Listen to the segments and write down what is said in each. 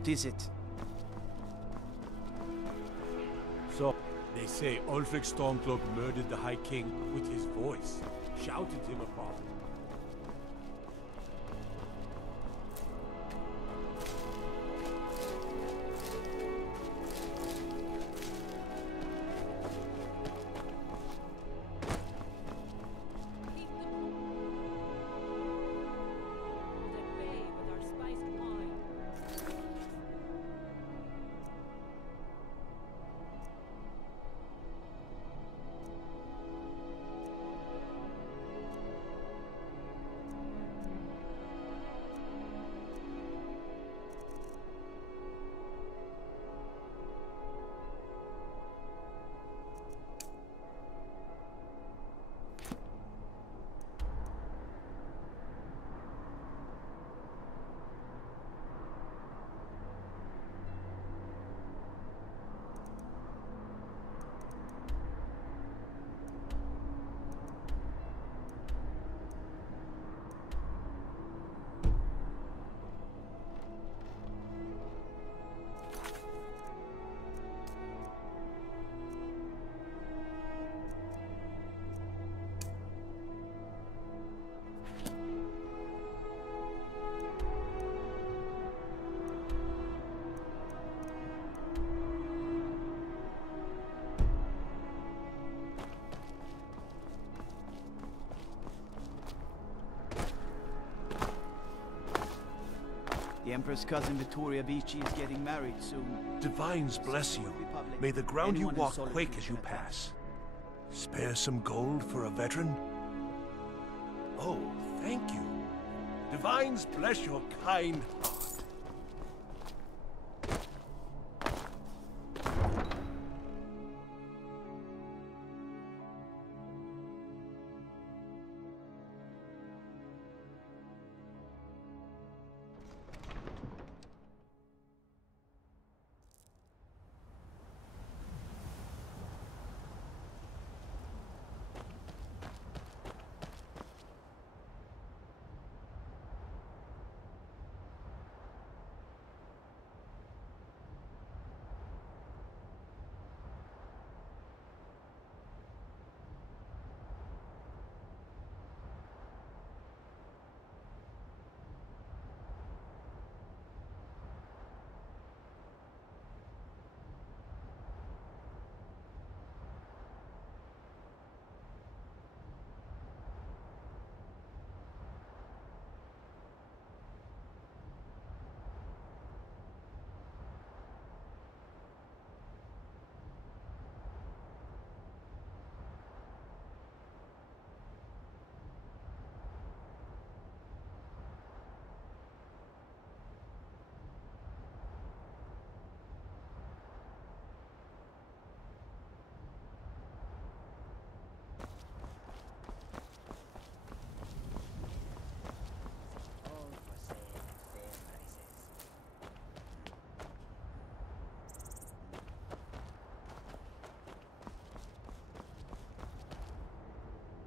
What is it? So, they say Ulfric Stormcloak murdered the High King with his voice, shouted him apart. The Emperor's cousin Vittoria Vici is getting married soon. Divines bless you. May the ground you walk quake as you pass. Spare some gold for a veteran? Oh, thank you. Divines bless your kind heart.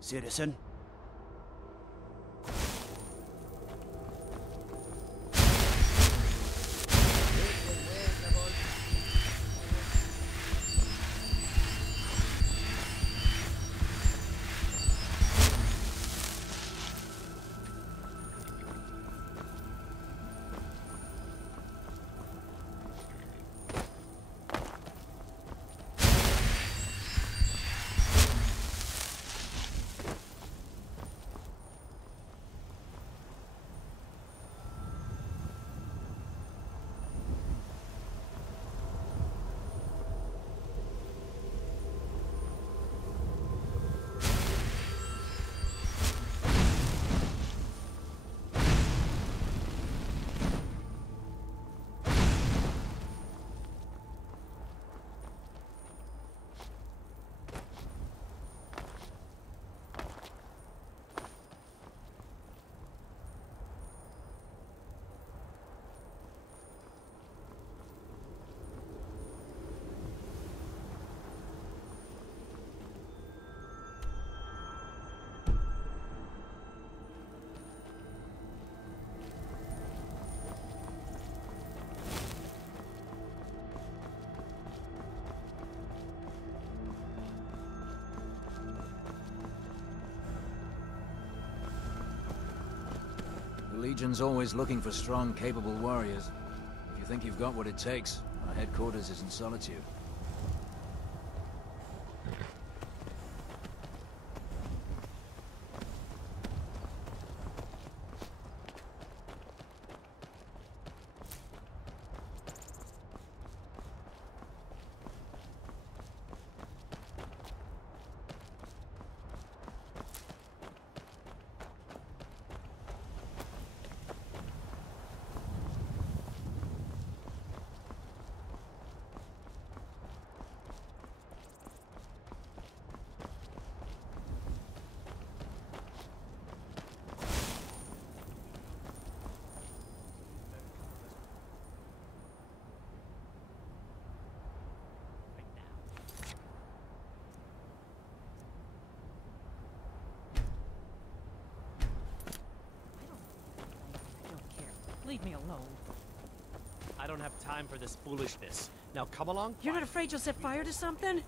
Citizen? Legion's always looking for strong, capable warriors. If you think you've got what it takes, our headquarters is in Solitude. Leave me alone. I don't have time for this foolishness. Now come along. You're not afraid you'll set fire to something?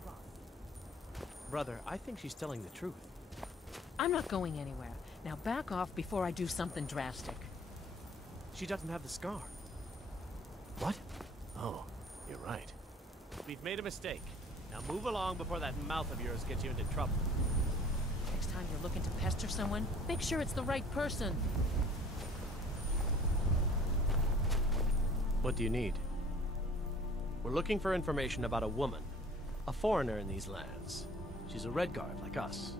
Brother, I think she's telling the truth. I'm not going anywhere. Now back off before I do something drastic. She doesn't have the scar. What? Oh, you're right. We've made a mistake. Now move along before that mouth of yours gets you into trouble. Next time you're looking to pester someone, make sure it's the right person. What do you need? We're looking for information about a woman. A foreigner in these lands. She's a Redguard like us.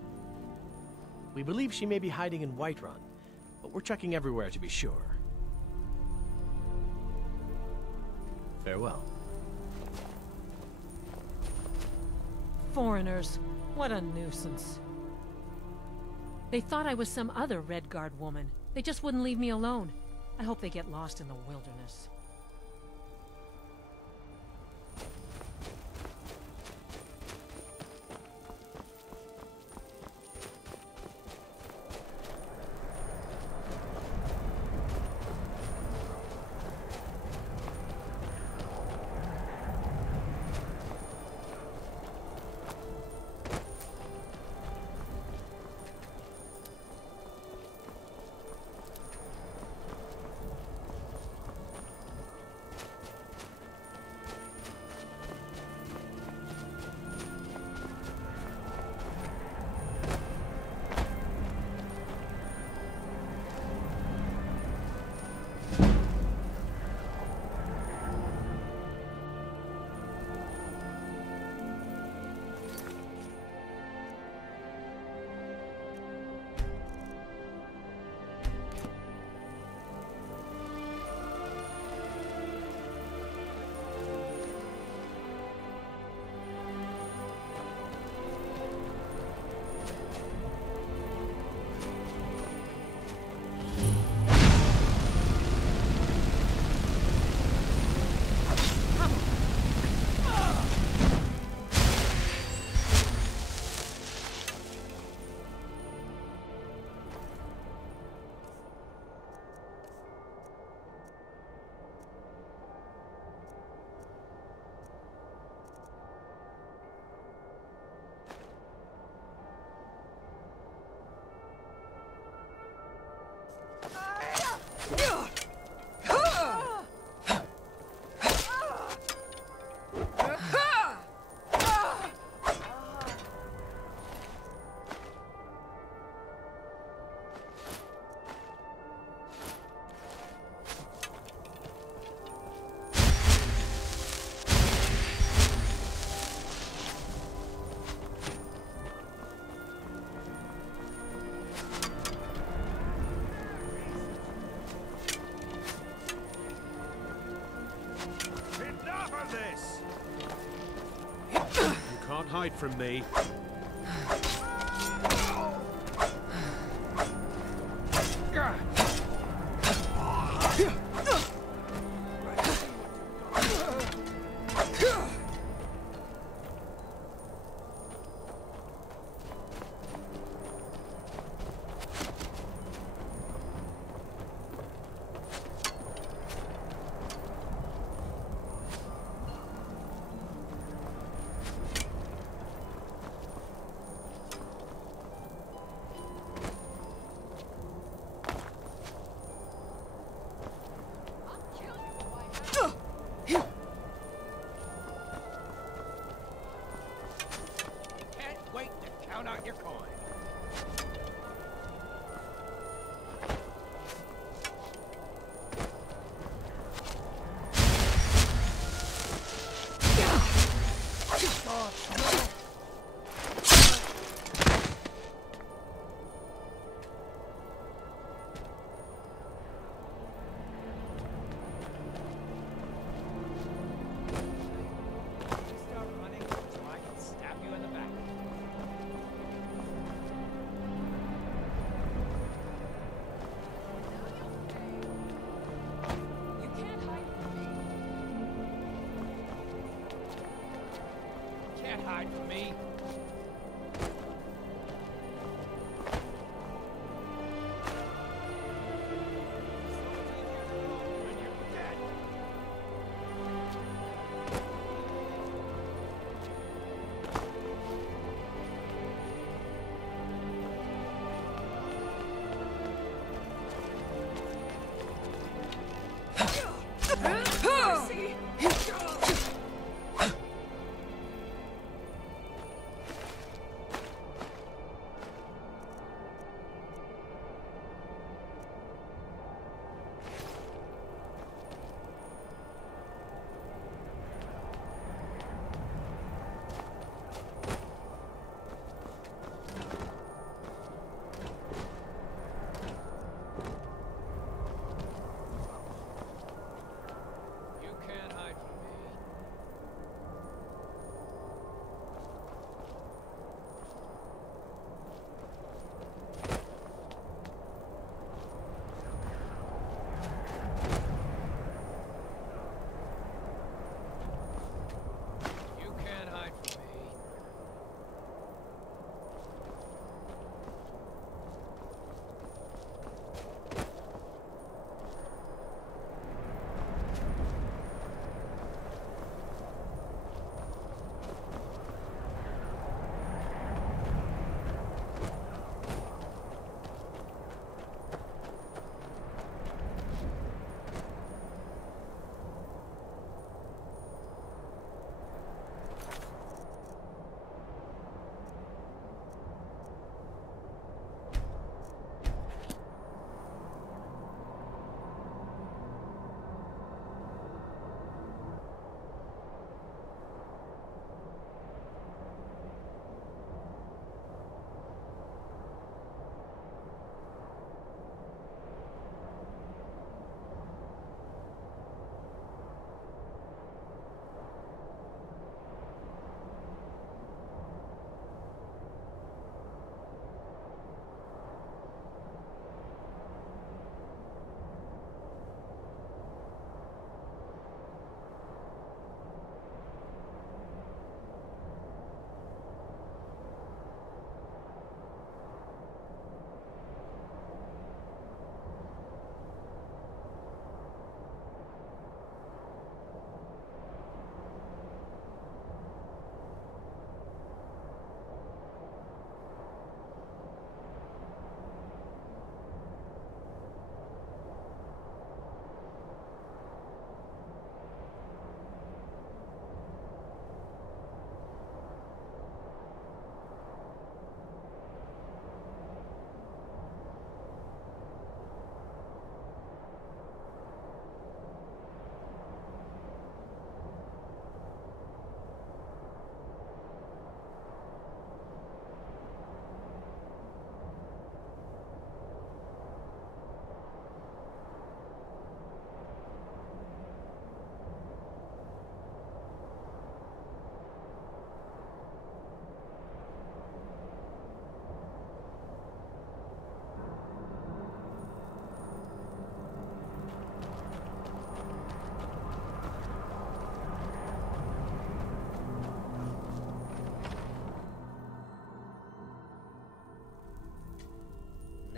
We believe she may be hiding in Whiterun, but we're checking everywhere to be sure. Farewell. Foreigners. What a nuisance. They thought I was some other Redguard woman. They just wouldn't leave me alone. I hope they get lost in the wilderness. Can't hide from me. Count out your coin. Hide from me.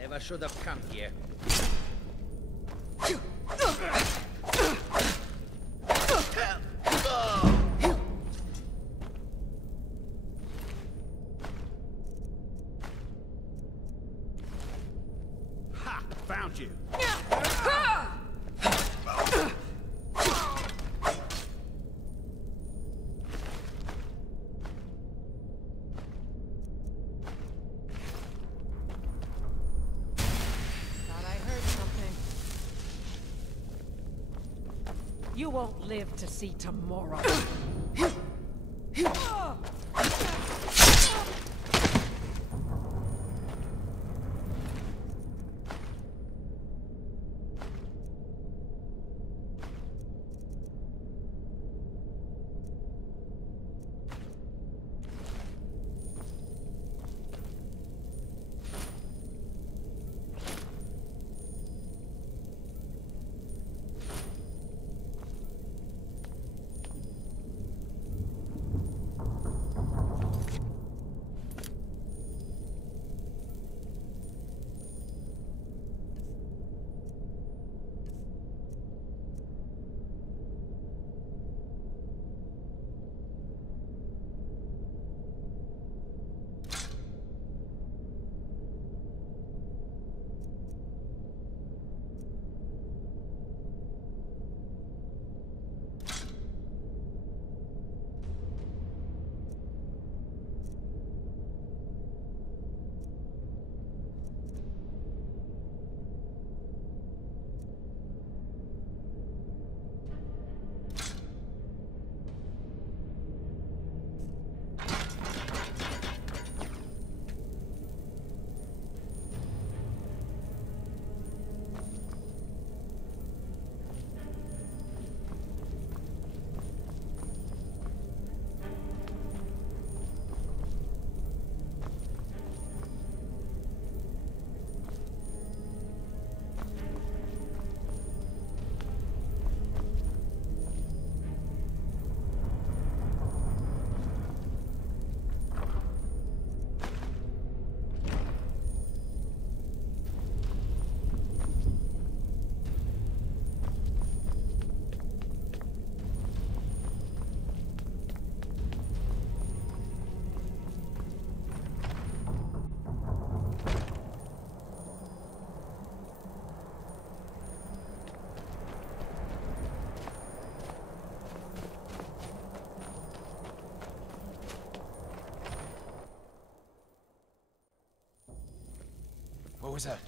Never should have come here. Ha! Found you. You won't live to see tomorrow. What was that?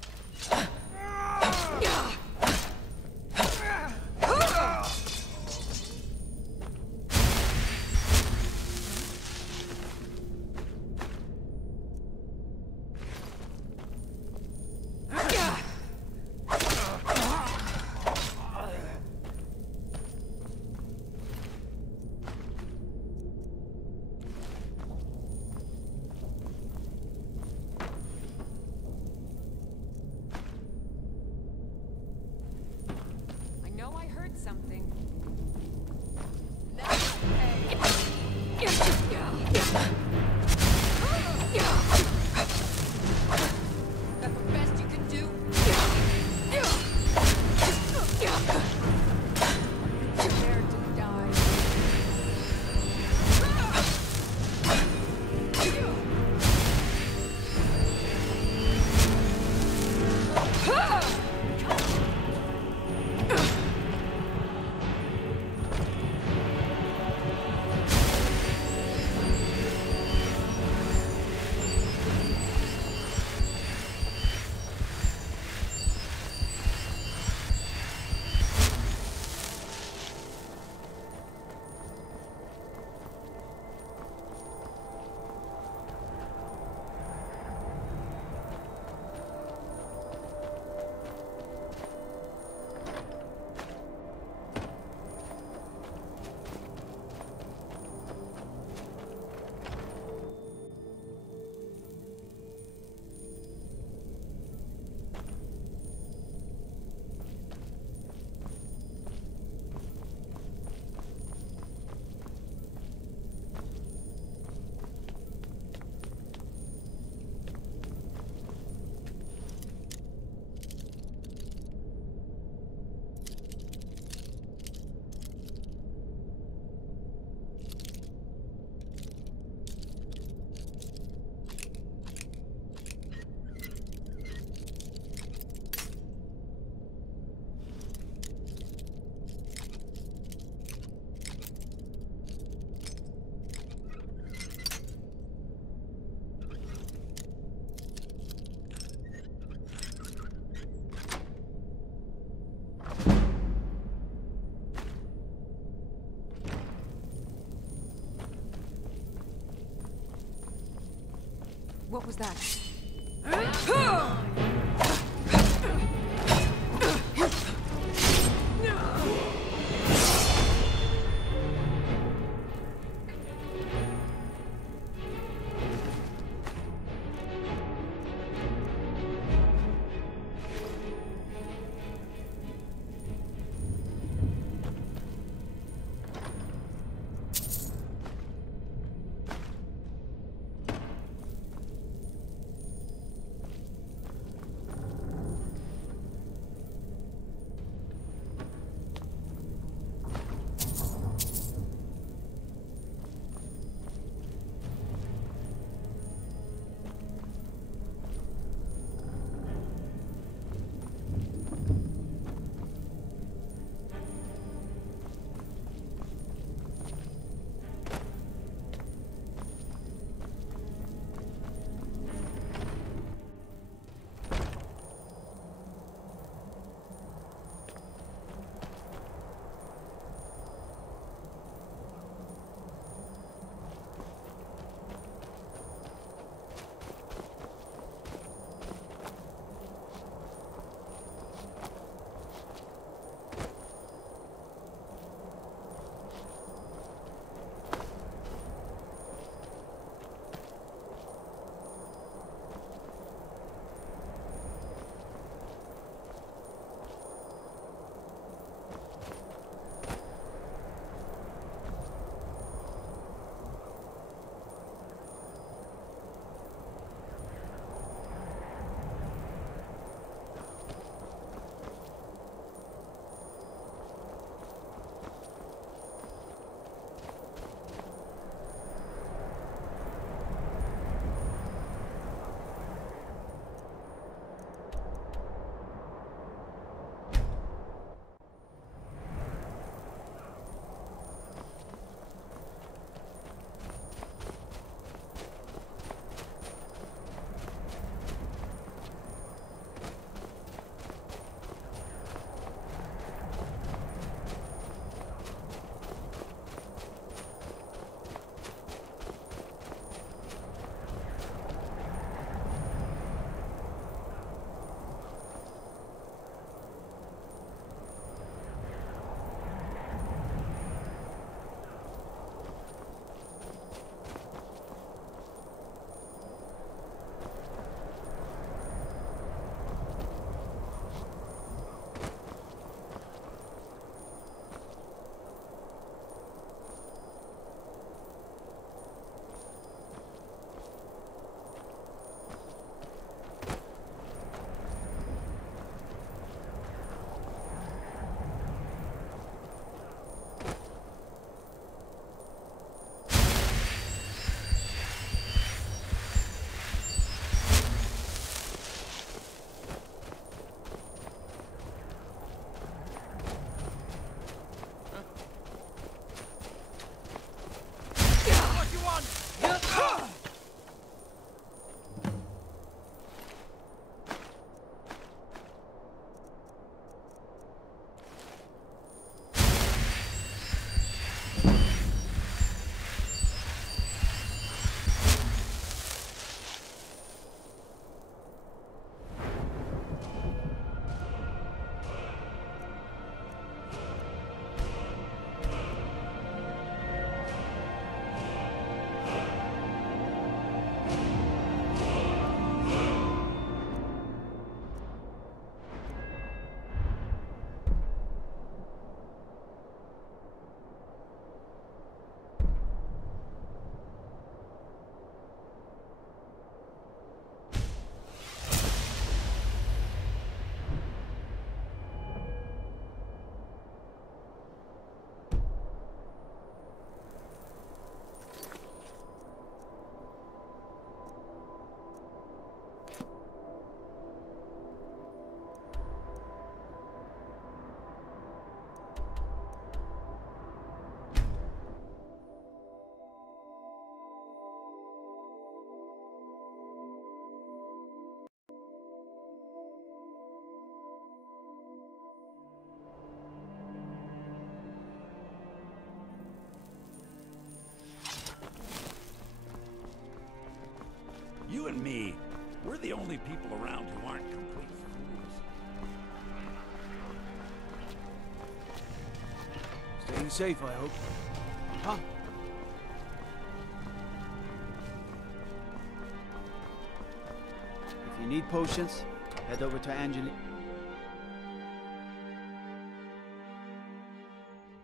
What was that? You and me, we're the only people around who aren't complete fools. Staying safe, I hope. Huh? If you need potions, head over to Angeli.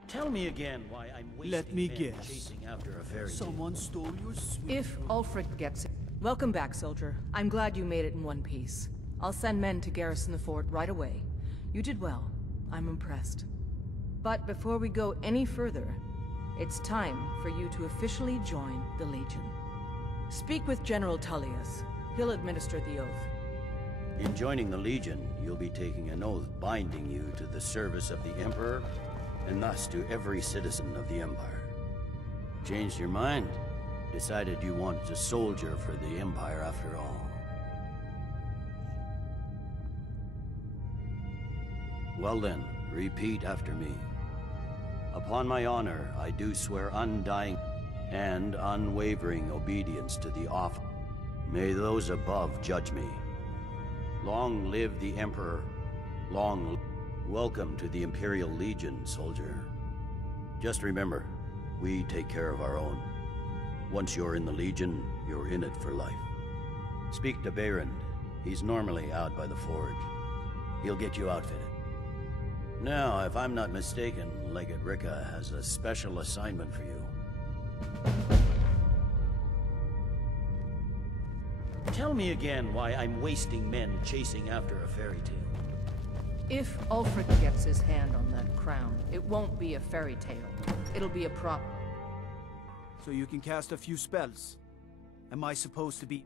Tell me again why I'm wasting Let me men guess. chasing after a fairy tale. Someone stole your sweet. If Ulfric gets it. Welcome back, soldier. I'm glad you made it in one piece. I'll send men to garrison the fort right away. You did well. I'm impressed. But before we go any further, it's time for you to officially join the Legion. Speak with General Tullius. He'll administer the oath. In joining the Legion, you'll be taking an oath binding you to the service of the Emperor, and thus to every citizen of the Empire. Changed your mind? Decided you wanted to soldier for the Empire after all. Well then, repeat after me. Upon my honor, I do swear undying and unwavering obedience to the office. May those above judge me. Long live the Emperor. Welcome to the Imperial Legion, soldier. Just remember, we take care of our own. Once you're in the Legion, you're in it for life. Speak to Behrend. He's normally out by the forge. He'll get you outfitted. Now, if I'm not mistaken, Legate Ricka has a special assignment for you. Tell me again why I'm wasting men chasing after a fairy tale. If Ulfric gets his hand on that crown, it won't be a fairy tale. It'll be a prop. So you can cast a few spells. Am I supposed to be...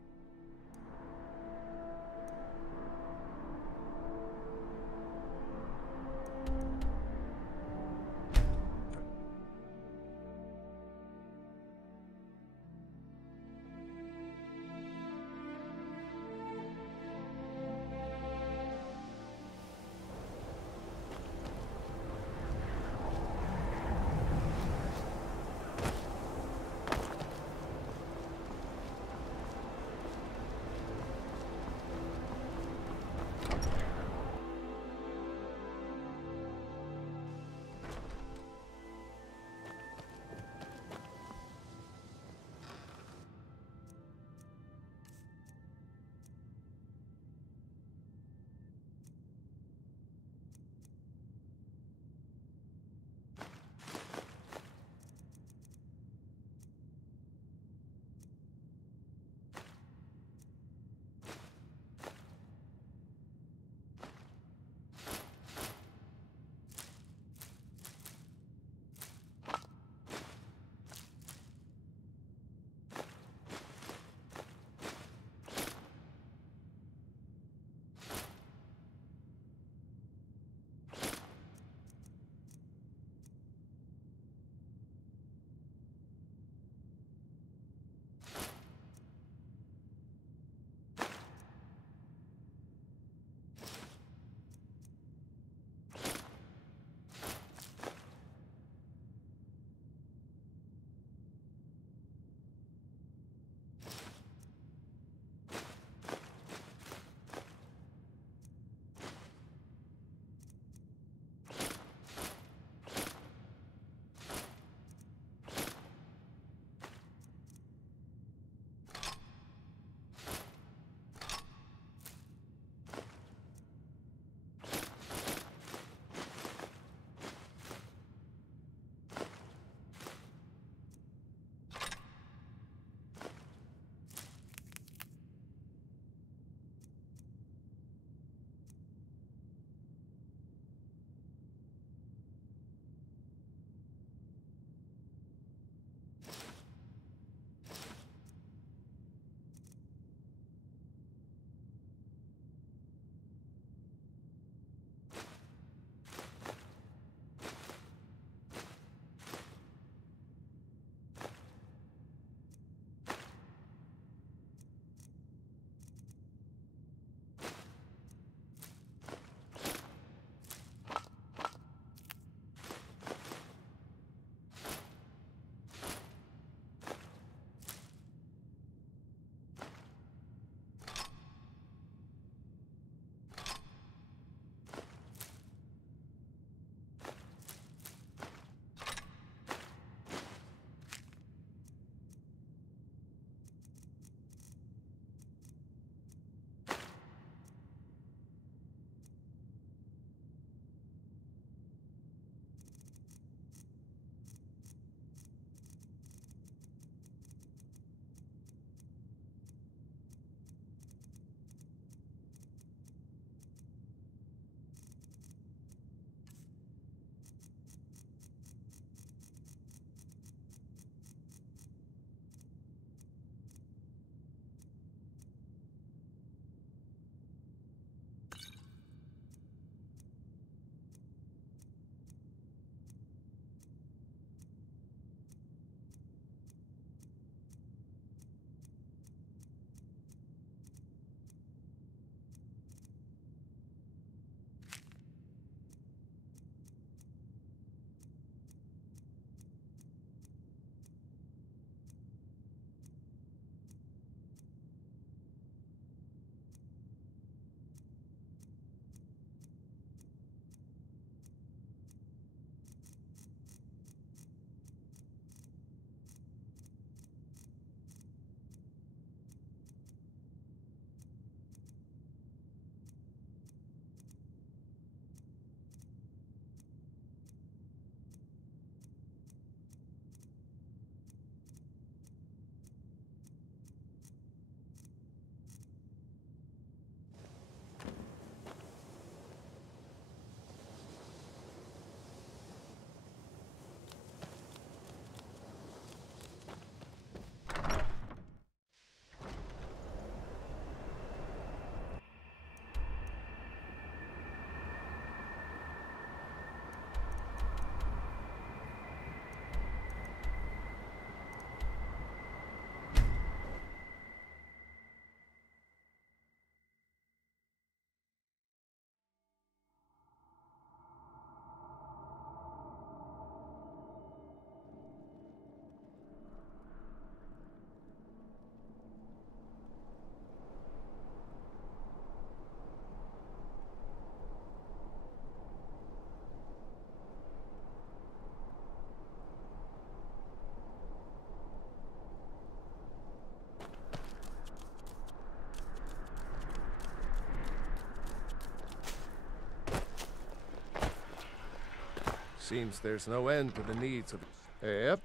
Seems there's no end to the needs of... Yep.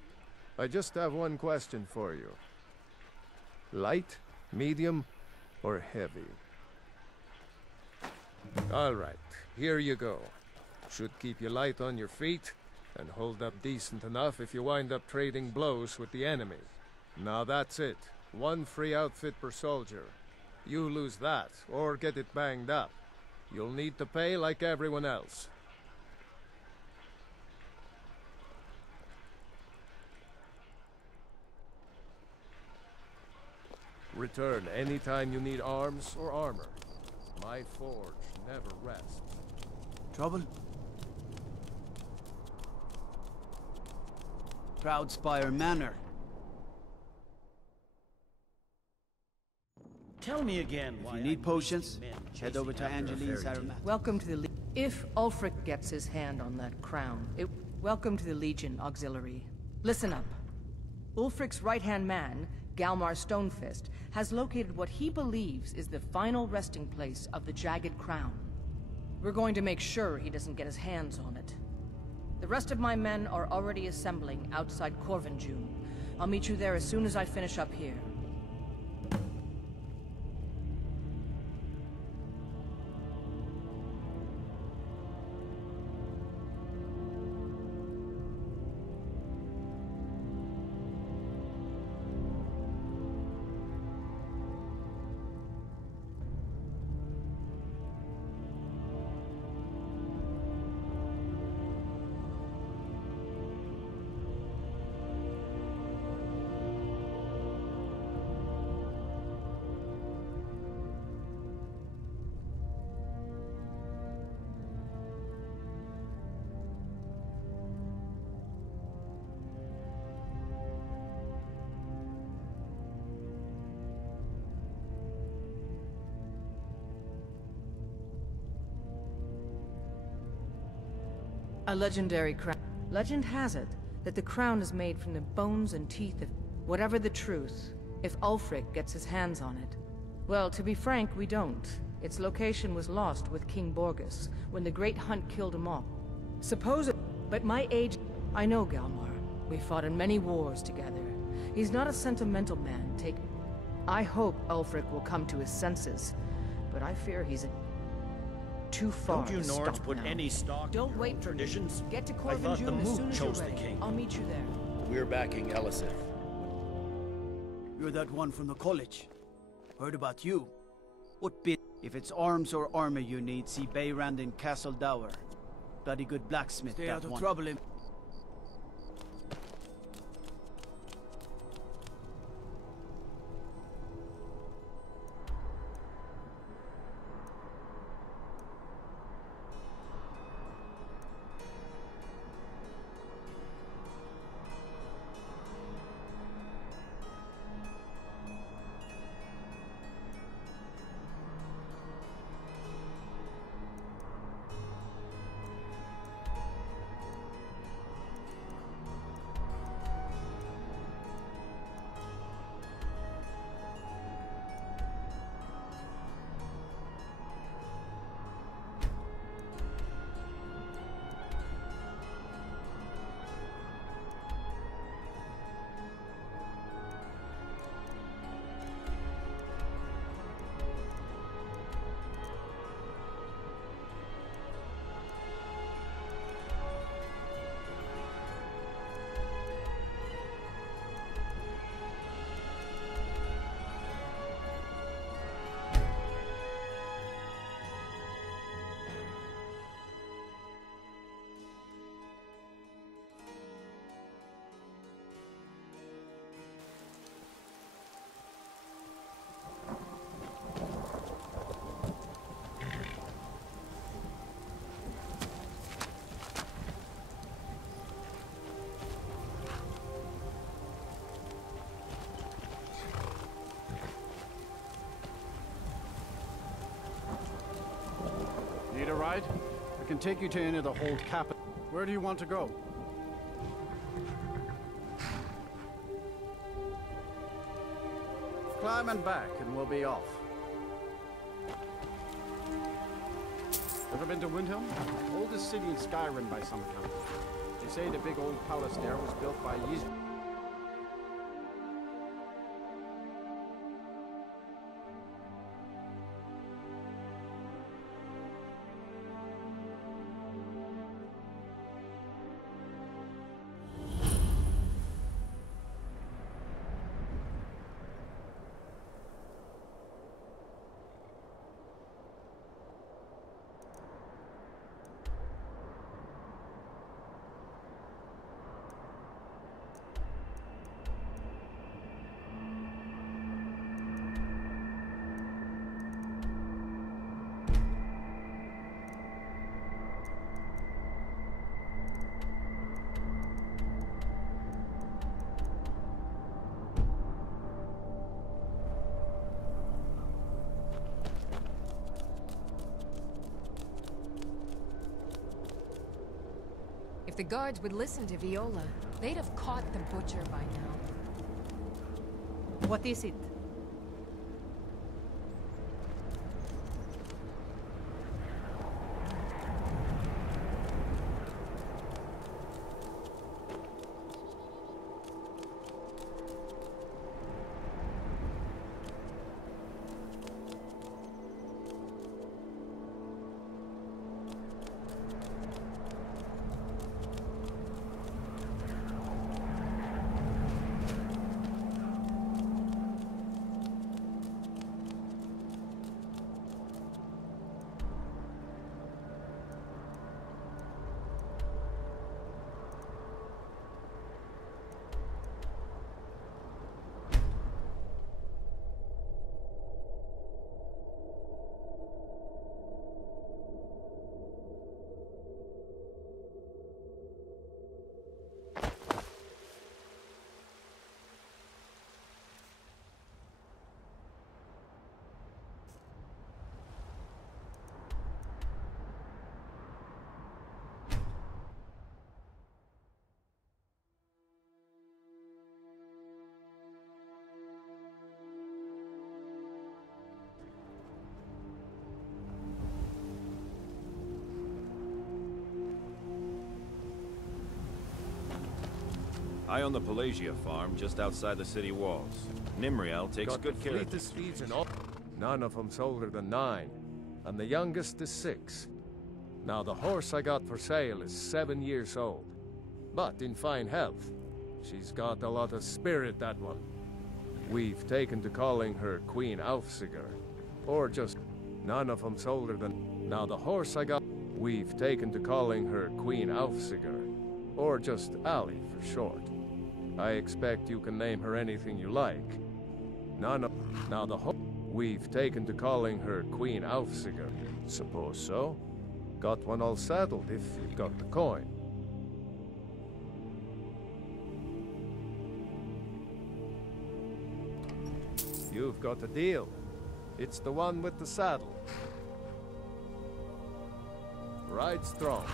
I just have one question for you. Light, medium, or heavy? Alright, here you go. Should keep you light on your feet, and hold up decent enough if you wind up trading blows with the enemy. Now that's it. One free outfit per soldier. You lose that, or get it banged up. You'll need to pay like everyone else. Return anytime you need arms or armor. My forge never rests. Trouble? Proudspire Manor. Tell me again why If you need potions, head over to Angeline's Aromat. Welcome to the If Ulfric gets his hand on that crown, welcome to the Legion Auxiliary. Listen up. Ulfric's right-hand man, Galmar Stonefist, has located what he believes is the final resting place of the Jagged Crown. We're going to make sure he doesn't get his hands on it. The rest of my men are already assembling outside Corvinjune. I'll meet you there as soon as I finish up here. A legendary crown. Legend has it that the crown is made from the bones and teeth of... Whatever the truth, if Ulfric gets his hands on it. Well, to be frank, we don't. Its location was lost with King Borgus, when the Great Hunt killed him off. Suppose it... But my age... I know Galmar. We fought in many wars together. He's not a sentimental man, I hope Ulfric will come to his senses, but I fear he's too far. Don't you to Nords stop put now. any stock Don't in your wait own for me. traditions? Get to I thought the Corvinjune as Moot soon as you're chose the ready. king. I'll meet you there. We're backing Elisith. You're that one from the college. Heard about you. What bit? If it's arms or armor you need, see Beyrand in Castle Dower. Bloody good blacksmith. Stay out of trouble. Need a ride? I can take you to any of the hold capital. Where do you want to go? Climb and back, and we'll be off. Ever been to Windhelm? Oldest city in Skyrim by some account. They say the big old palace there was built by Yiz. If the guards would listen to Viola, they'd have caught the butcher by now. What is it? I own the Pelagia farm just outside the city walls. Nimriel takes good care of the steeds and all. None of them's older than 9, and the youngest is 6. Now the horse I got for sale is 7 years old, but in fine health. She's got a lot of spirit, that one. We've taken to calling her Queen Aufsiger, or just none of them's older than. Now the horse I got. We've taken to calling her Queen Aufsiger, or just Ali for short. I expect you can name her anything you like. Now the we've taken to calling her Queen Aufsiger. Suppose so. Got one all saddled if you got the coin. You've got a deal. It's the one with the saddle. Ride strong.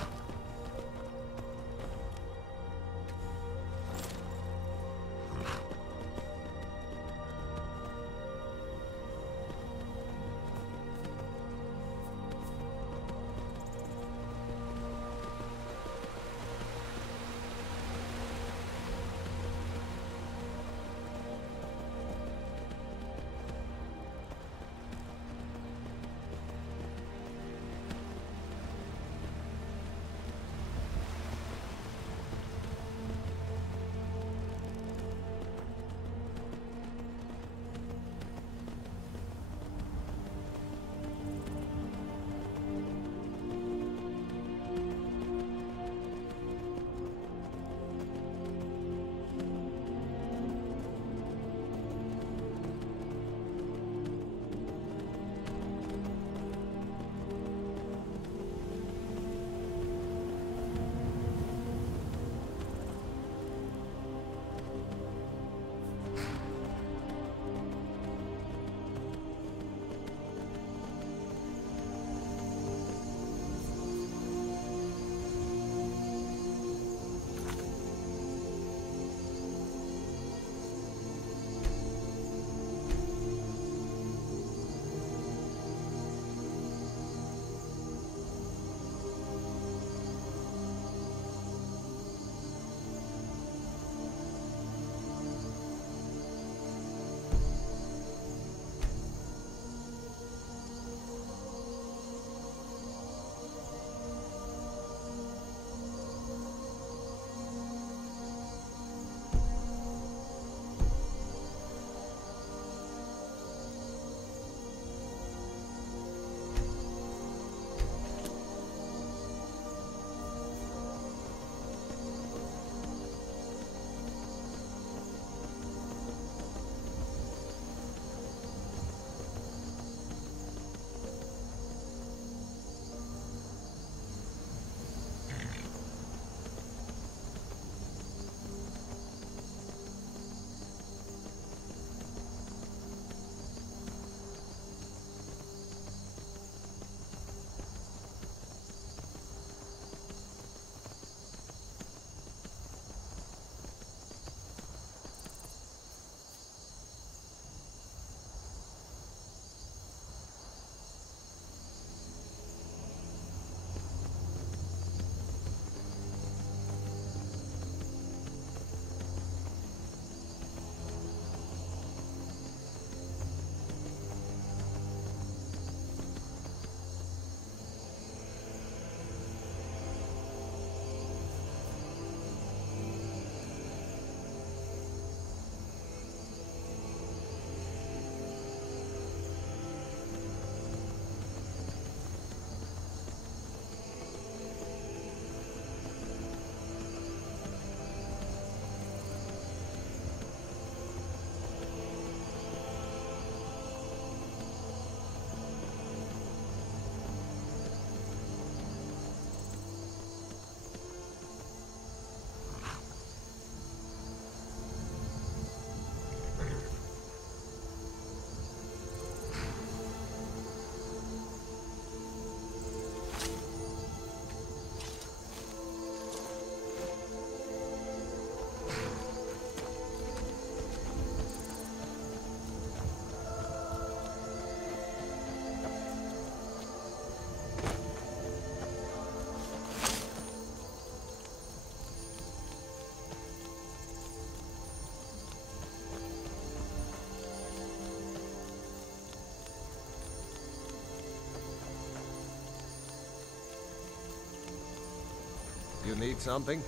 Need something?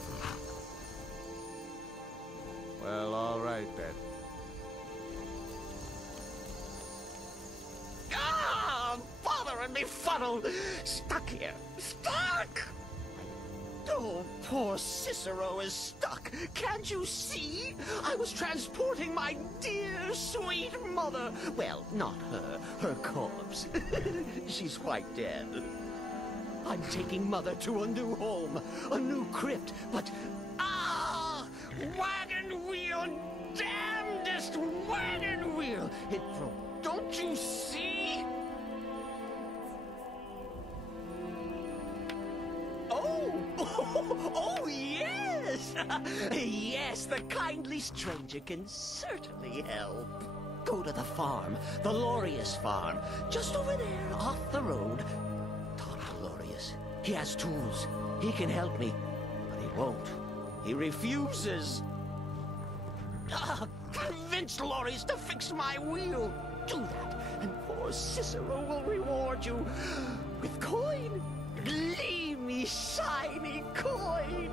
Well, all right then. Ah! Bothering me funnel! Stuck here! Stuck! Oh, poor Cicero is stuck. Can't you see? I was transporting my dear, sweet mother. Well, not her. Her corpse. She's quite dead. I'm taking Mother to a new home, a new crypt, but... Ah! Wagon wheel! Damnedest wagon wheel! It broke. Don't you see? Oh! Oh, yes! Yes, the kindly stranger can certainly help. Go to the farm, the Lorius farm, just over there, off the road. Talk to Lorius. He has tools. He can help me, but he won't. He refuses. Convince Lorius to fix my wheel. Do that, and poor Cicero will reward you with coin. Gleamy, shiny coin!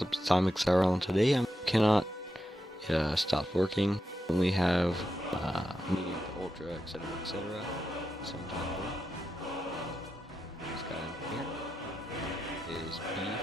Atomic Sauron today. I cannot stop working. We have medium to ultra, etc., etc. Sometime this guy here is beef.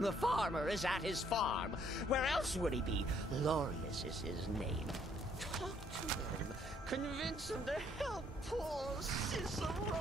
The farmer is at his farm. Where else would he be? Lorius is his name. Talk to him. Convince him to help poor Cicero.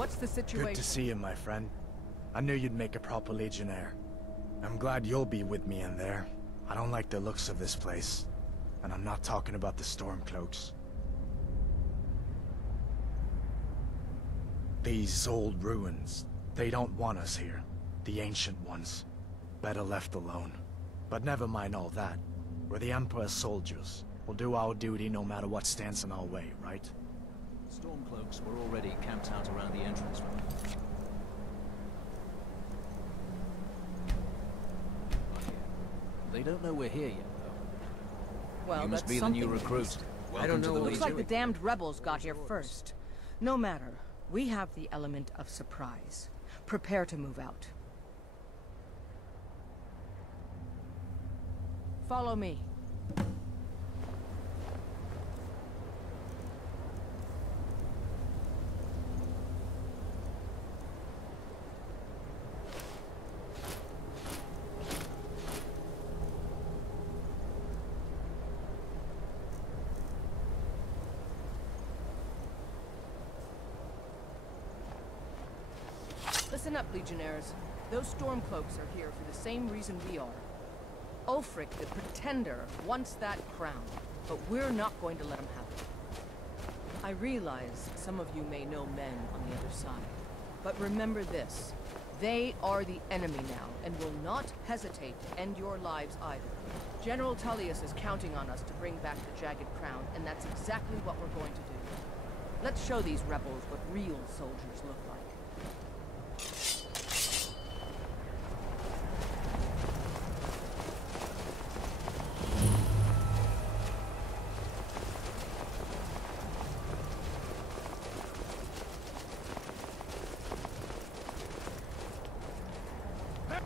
What's the situation? Good to see you, my friend. I knew you'd make a proper legionnaire. I'm glad you'll be with me in there. I don't like the looks of this place. And I'm not talking about the Stormcloaks. These old ruins, they don't want us here. The ancient ones. Better left alone. But never mind all that. We're the Emperor's soldiers. We'll do our duty no matter what stands in our way, right? Stormcloaks were already camped out around the entrance. They don't know we're here yet, though. Well, You must that's be the new something at recruit. least. I don't know. Looks like the damned rebels got here first. No matter. We have the element of surprise. Prepare to move out. Follow me. Listen up, Legionnaires. Those Stormcloaks are here for the same reason we are. Ulfric, the Pretender, wants that crown, but we're not going to let him have it. I realize some of you may know men on the other side, but remember this. They are the enemy now, and will not hesitate to end your lives either. General Tullius is counting on us to bring back the Jagged Crown, and that's exactly what we're going to do. Let's show these rebels what real soldiers look like.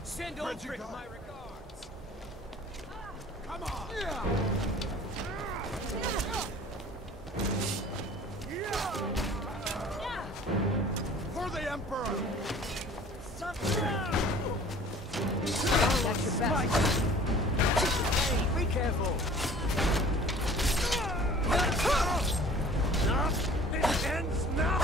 Send Ulfric my regards. Come on! For the Emperor! That's your best. Hey, be careful! It ends now!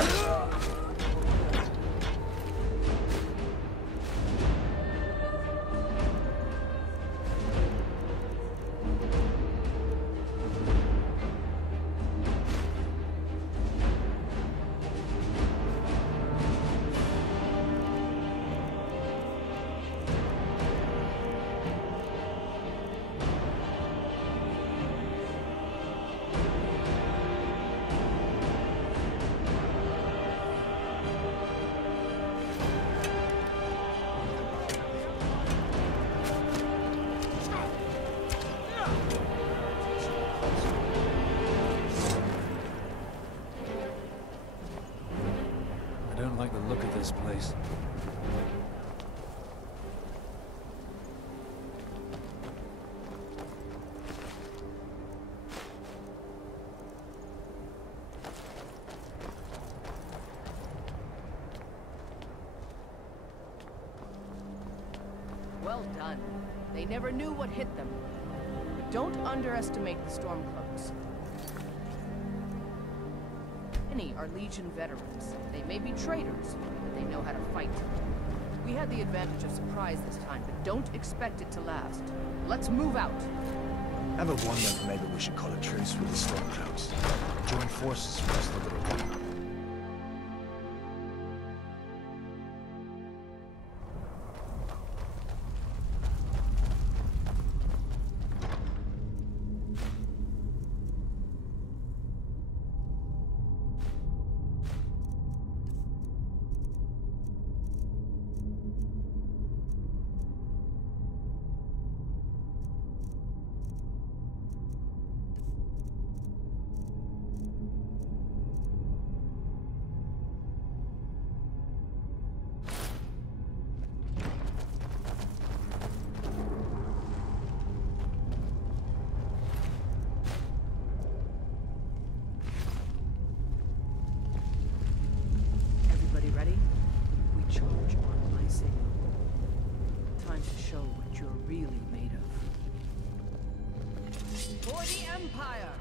I don't like the look of this place. Well done. They never knew what hit them. But don't underestimate the Stormcloaks. Many are Legion veterans. They may be traitors, but they know how to fight. We had the advantage of surprise this time, but don't expect it to last. Let's move out. Ever wonder if maybe we should call a truce with the Stormcloaks? Join forces for just a little while. Ready? We charge on my signal. Time to show what you're really made of. For the Empire!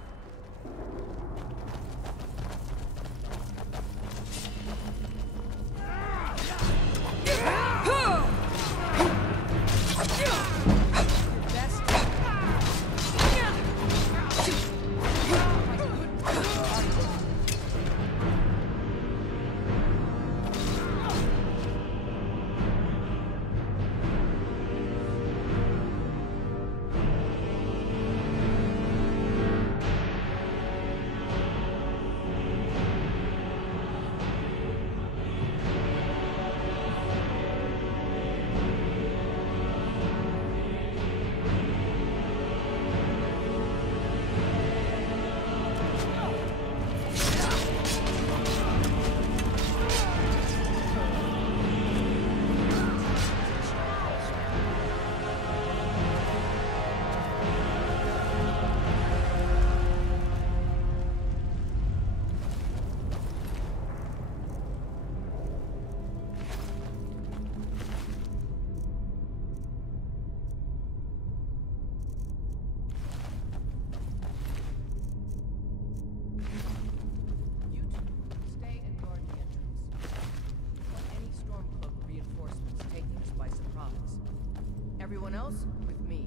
Everyone else, with me.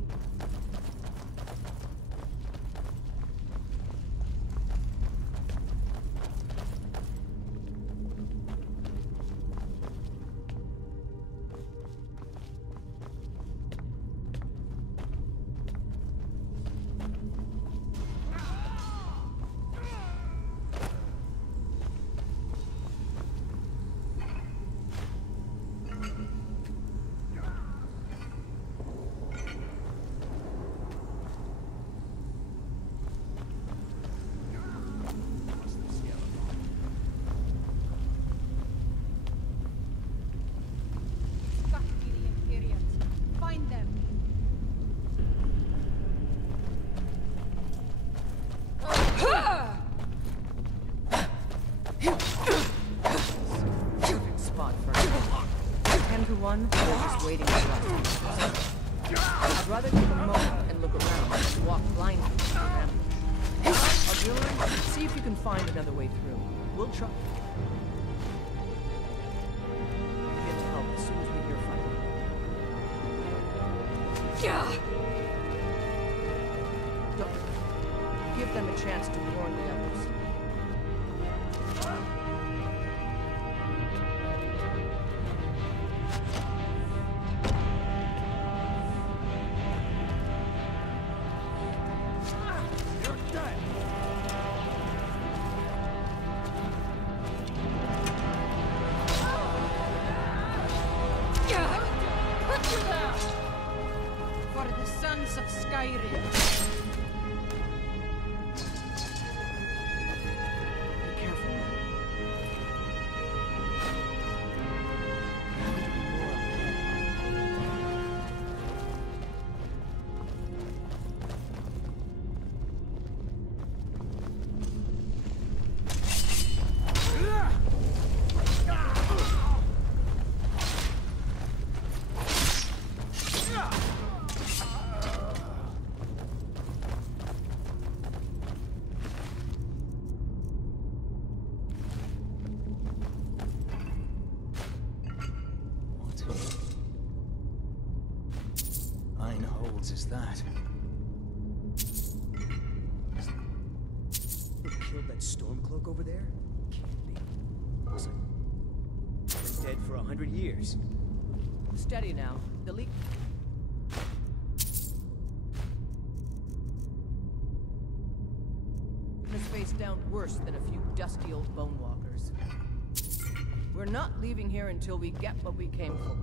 Find them. Perfect spot for us. 10 to 1, they're just waiting for us. I'd rather take a moment and look around than walk blindly into an ambush. Auxiliary, see if you can find another way through. We'll try. Get to help as soon as we hear fighting. Don't give them a chance to warn the others. For the sons of Skyrim. Be careful, man. Nine holds is that? Who killed that Stormcloak over there? Can't be. Looks like been dead for 100 years. Steady now. The leak. This face down worse than a few dusty old bone walkers. We're not leaving here until we get what we came for.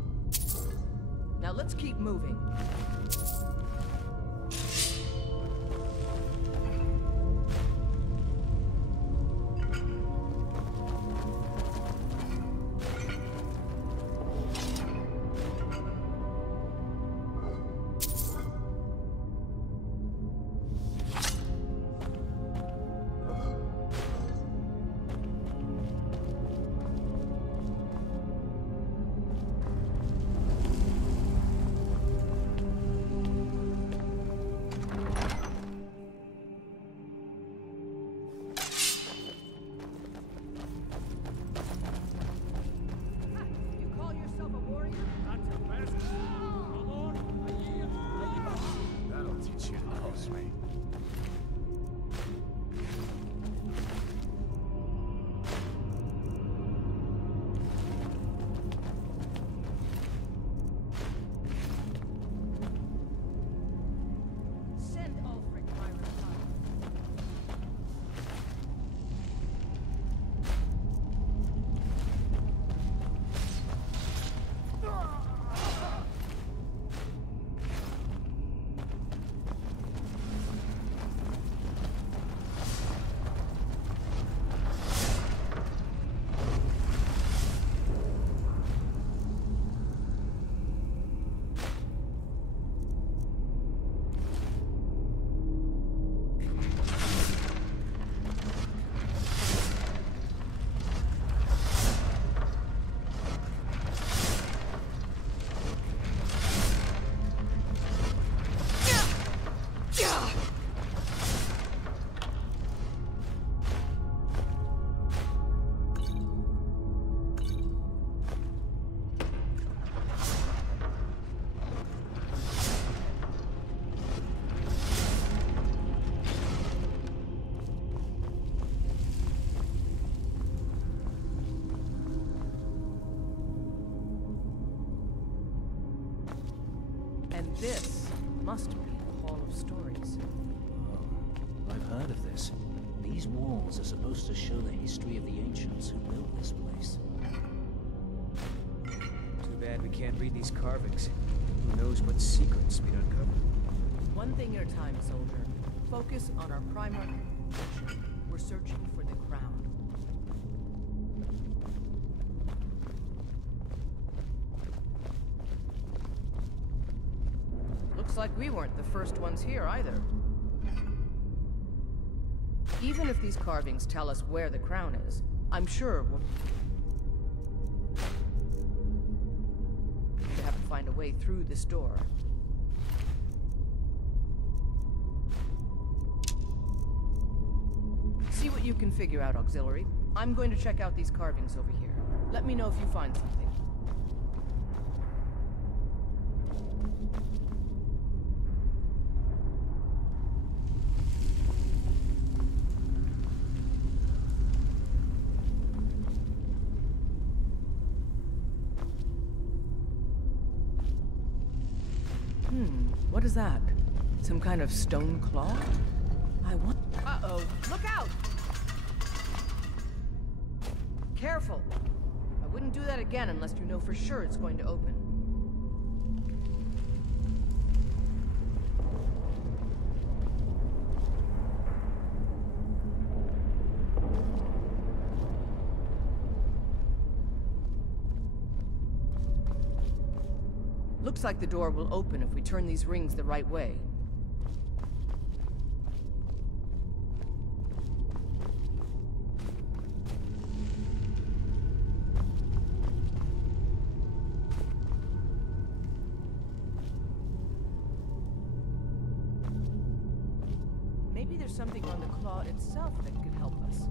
Now let's keep moving. That'll teach you the close way. Send Ulfric my reply. This must be the Hall of Stories. Oh, I've heard of this. These walls are supposed to show the history of the ancients who built this place. Too bad we can't read these carvings. Who knows what secrets we'd uncover? One thing at a time, soldier. Focus on our primary mission. We're searching for the crown. Looks like we weren't the first ones here either. Even if these carvings tell us where the crown is, I'm sure we'll have to find a way through this door. See what you can figure out, Auxiliary. I'm going to check out these carvings over here. Let me know if you find something. What is that? Some kind of stone claw? I want... Uh-oh! Look out! Careful! I wouldn't do that again unless you know for sure it's going to open. Looks like the door will open if we turn these rings the right way. Maybe there's something on the claw itself that could help us.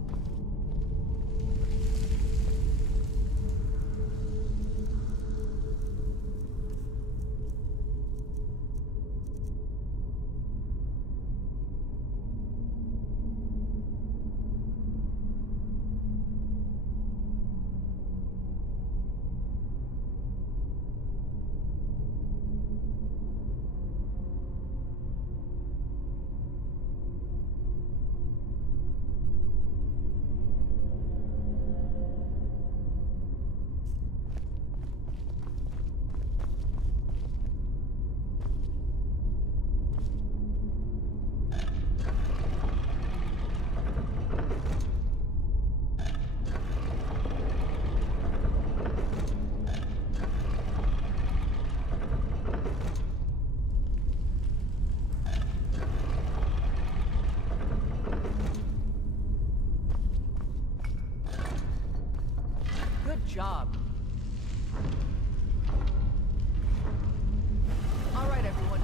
Job. All right, everyone.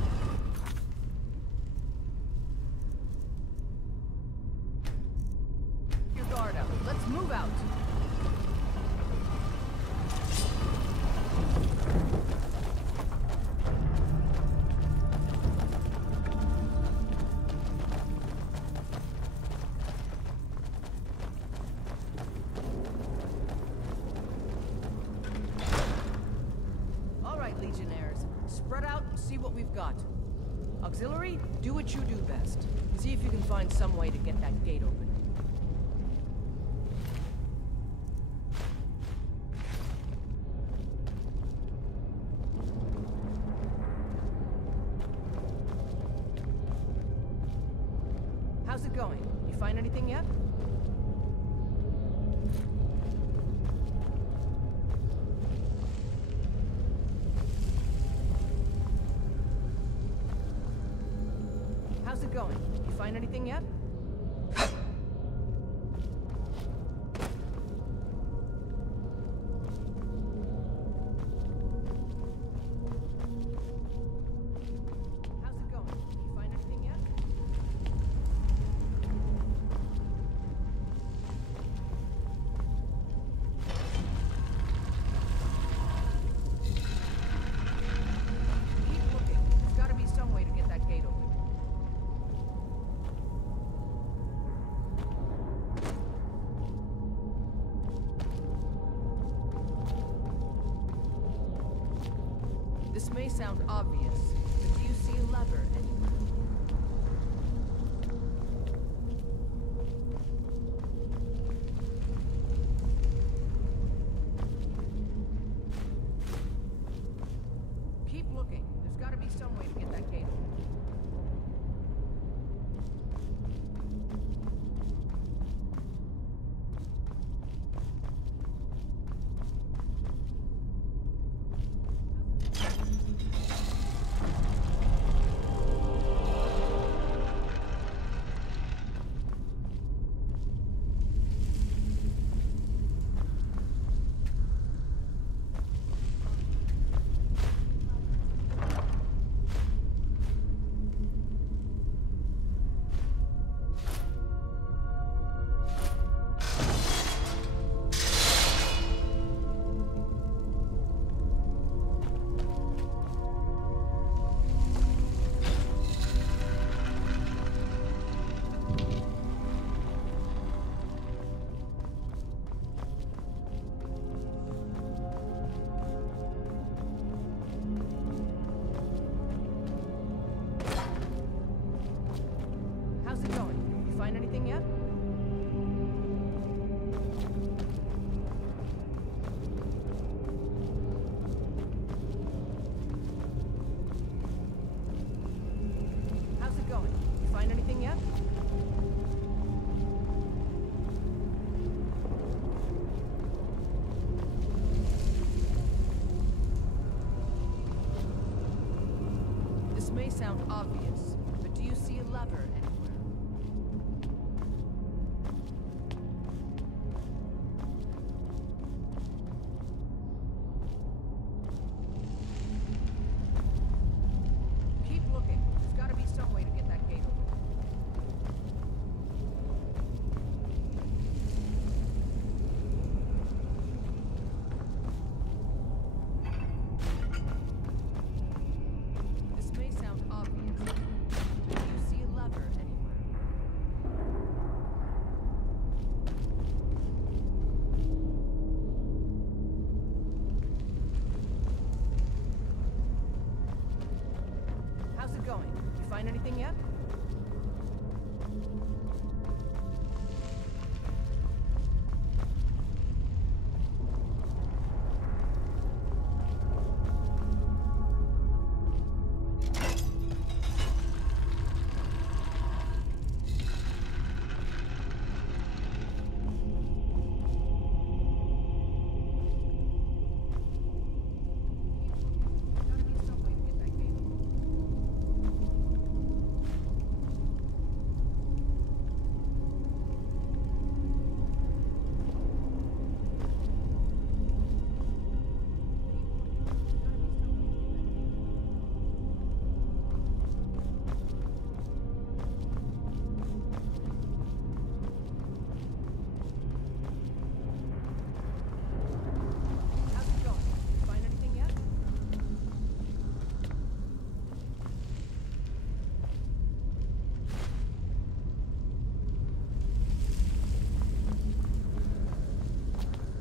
Your guard up. Let's move out. Legionnaires, spread out and see what we've got. Auxiliary, do what you do best. See if you can find some way to get that gate open. How's it going? You find anything yet? How's it going? You find anything yet? How's it going? You find anything yet? Keep looking. There's got to be some way to get that gate open. This may sound obvious, but a lever anywhere? Keep looking. There's got to be some way to get that gate open. How's it going? You find anything yet? How's it going? You find anything yet? This may sound obvious, but do you see a lever anywhere? Keep looking. There's got to be some way to get that gate open. This may sound obvious, but do you see a lever anywhere? How's it going? You find anything yet? How's it going? You find anything yet?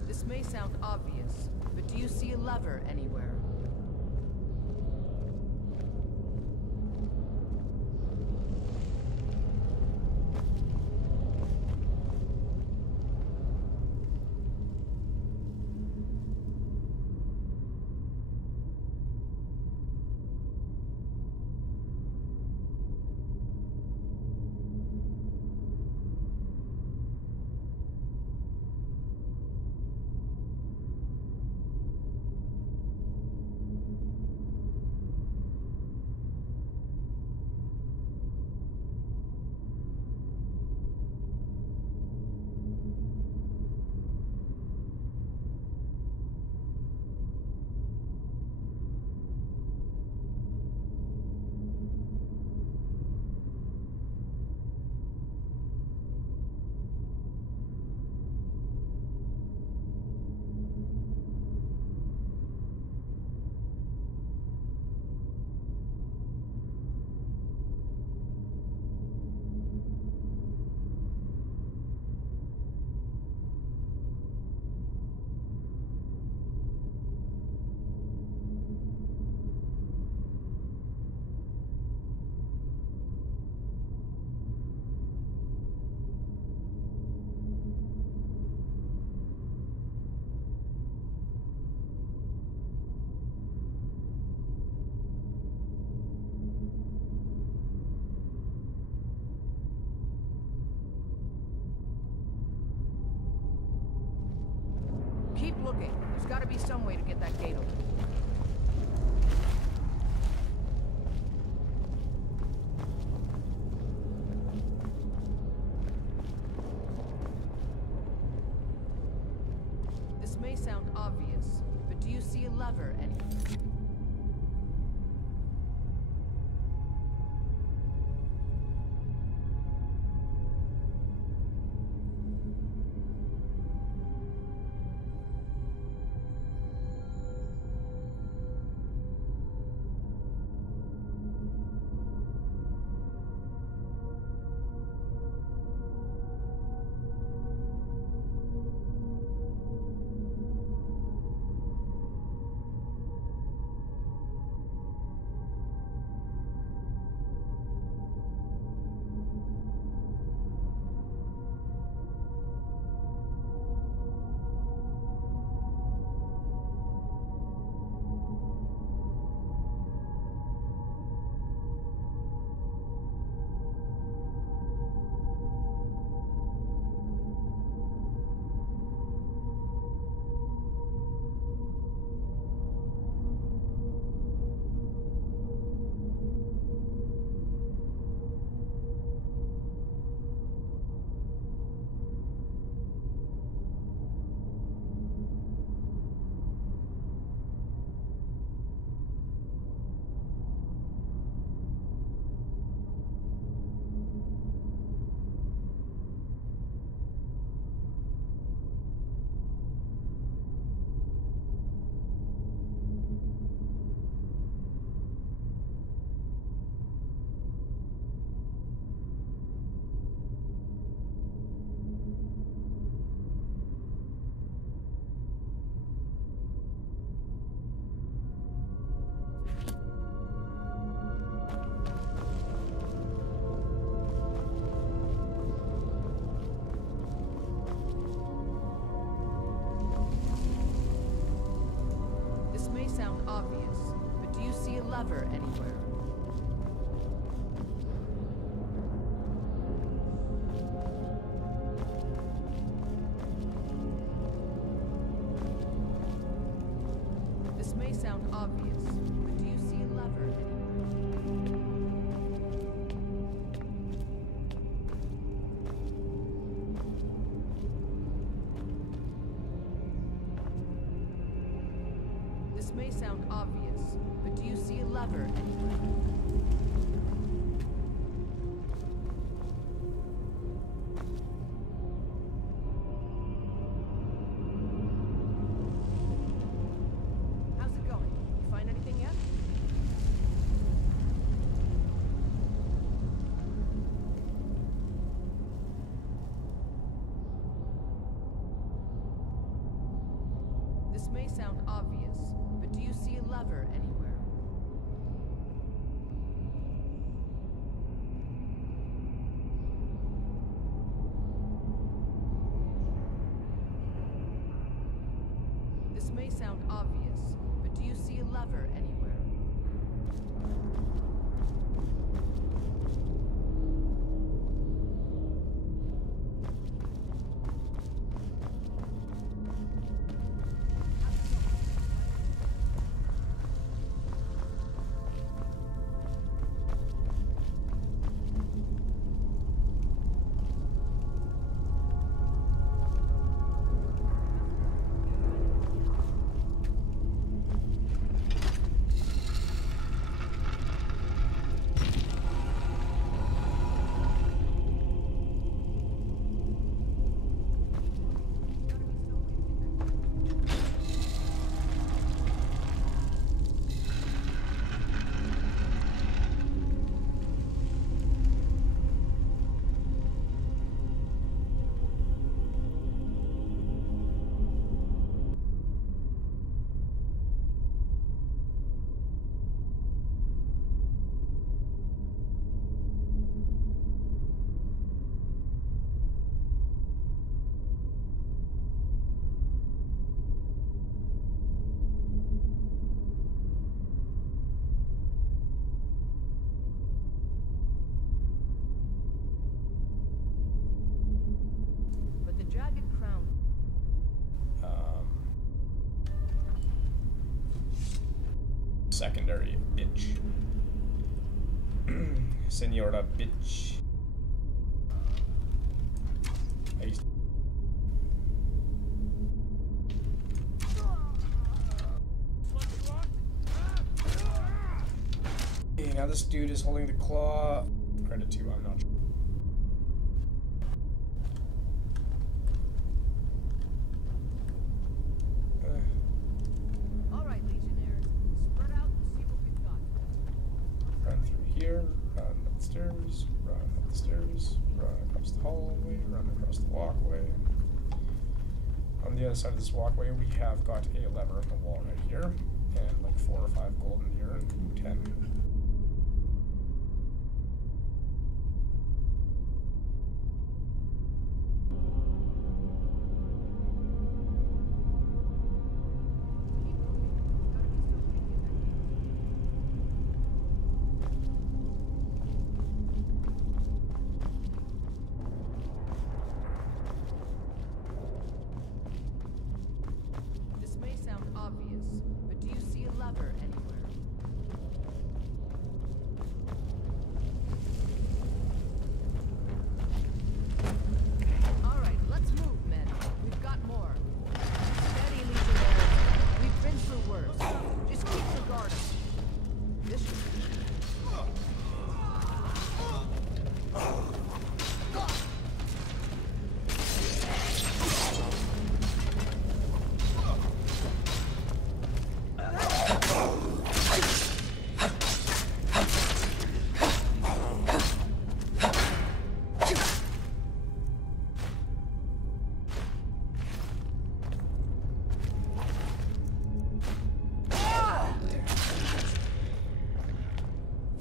This may sound obvious, but do you see a lever anywhere? There's gotta be some way to get that gate open. This may sound obvious, but do you see a lever anywhere? Sound obvious, but do you see a lever anywhere? This may sound obvious, but do you see a lever anywhere? This may sound obvious, but do you see a lever anywhere? How's it going? You find anything yet? This may sound obvious, but do you see a lever anywhere? This may sound obvious, but do you see a lever anywhere? Secondary, bitch. Senora, bitch. I used Okay, now this dude is holding the claw. Credit to, I'm not sure. Alright, Legionnaires. Spread out and see what we've got. Run through here, run up the stairs, run up the stairs, run across the hallway, run across the walkway. On the other side of this walkway, we have got a lever on the wall right here, and like 4 or 5 golden urine, 10. This may sound obvious, but do you see a lever anywhere? Alright, let's move, men. We've got more. Steady, Legionnaires. We've been through worse. Just keep your guard up. This should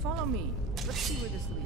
follow me. Let's see where this leads.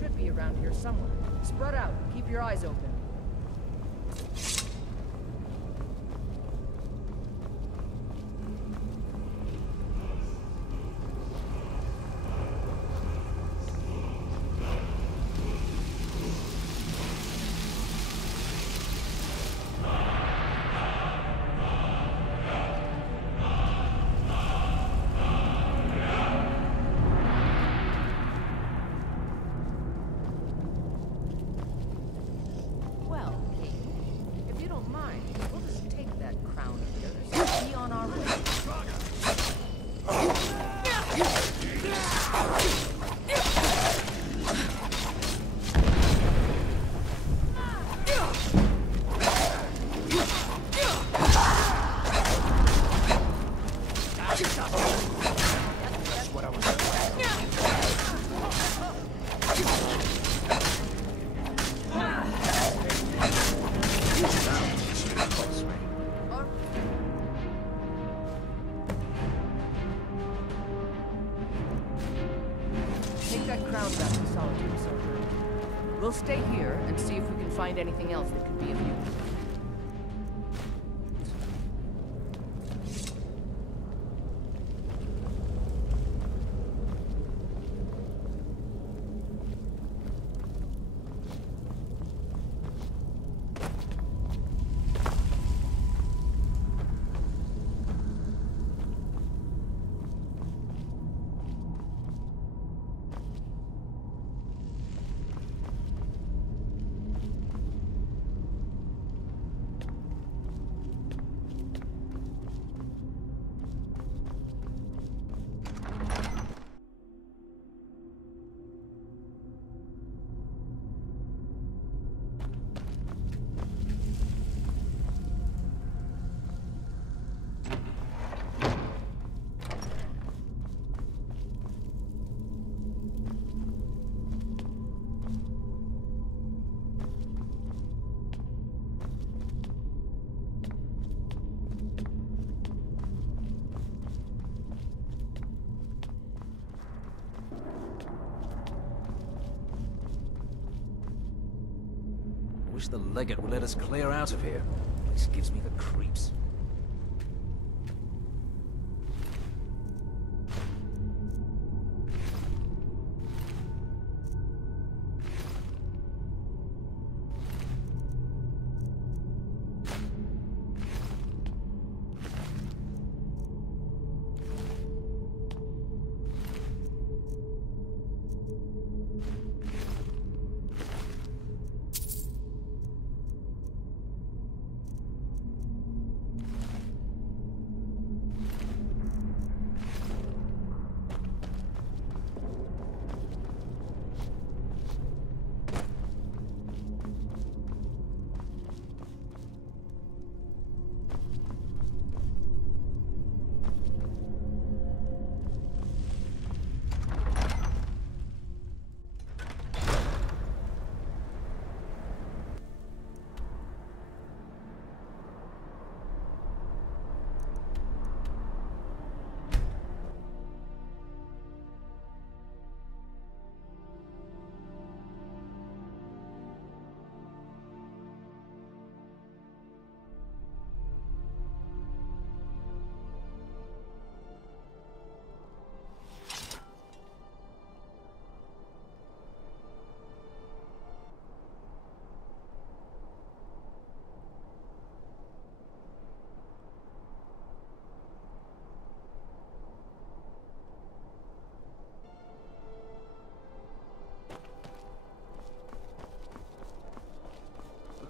Should be around here somewhere. Spread out. Keep your eyes open. We'll stay here and see if we can find anything else that could be of use. Wish the legate would let us clear out of here. This gives me the creeps.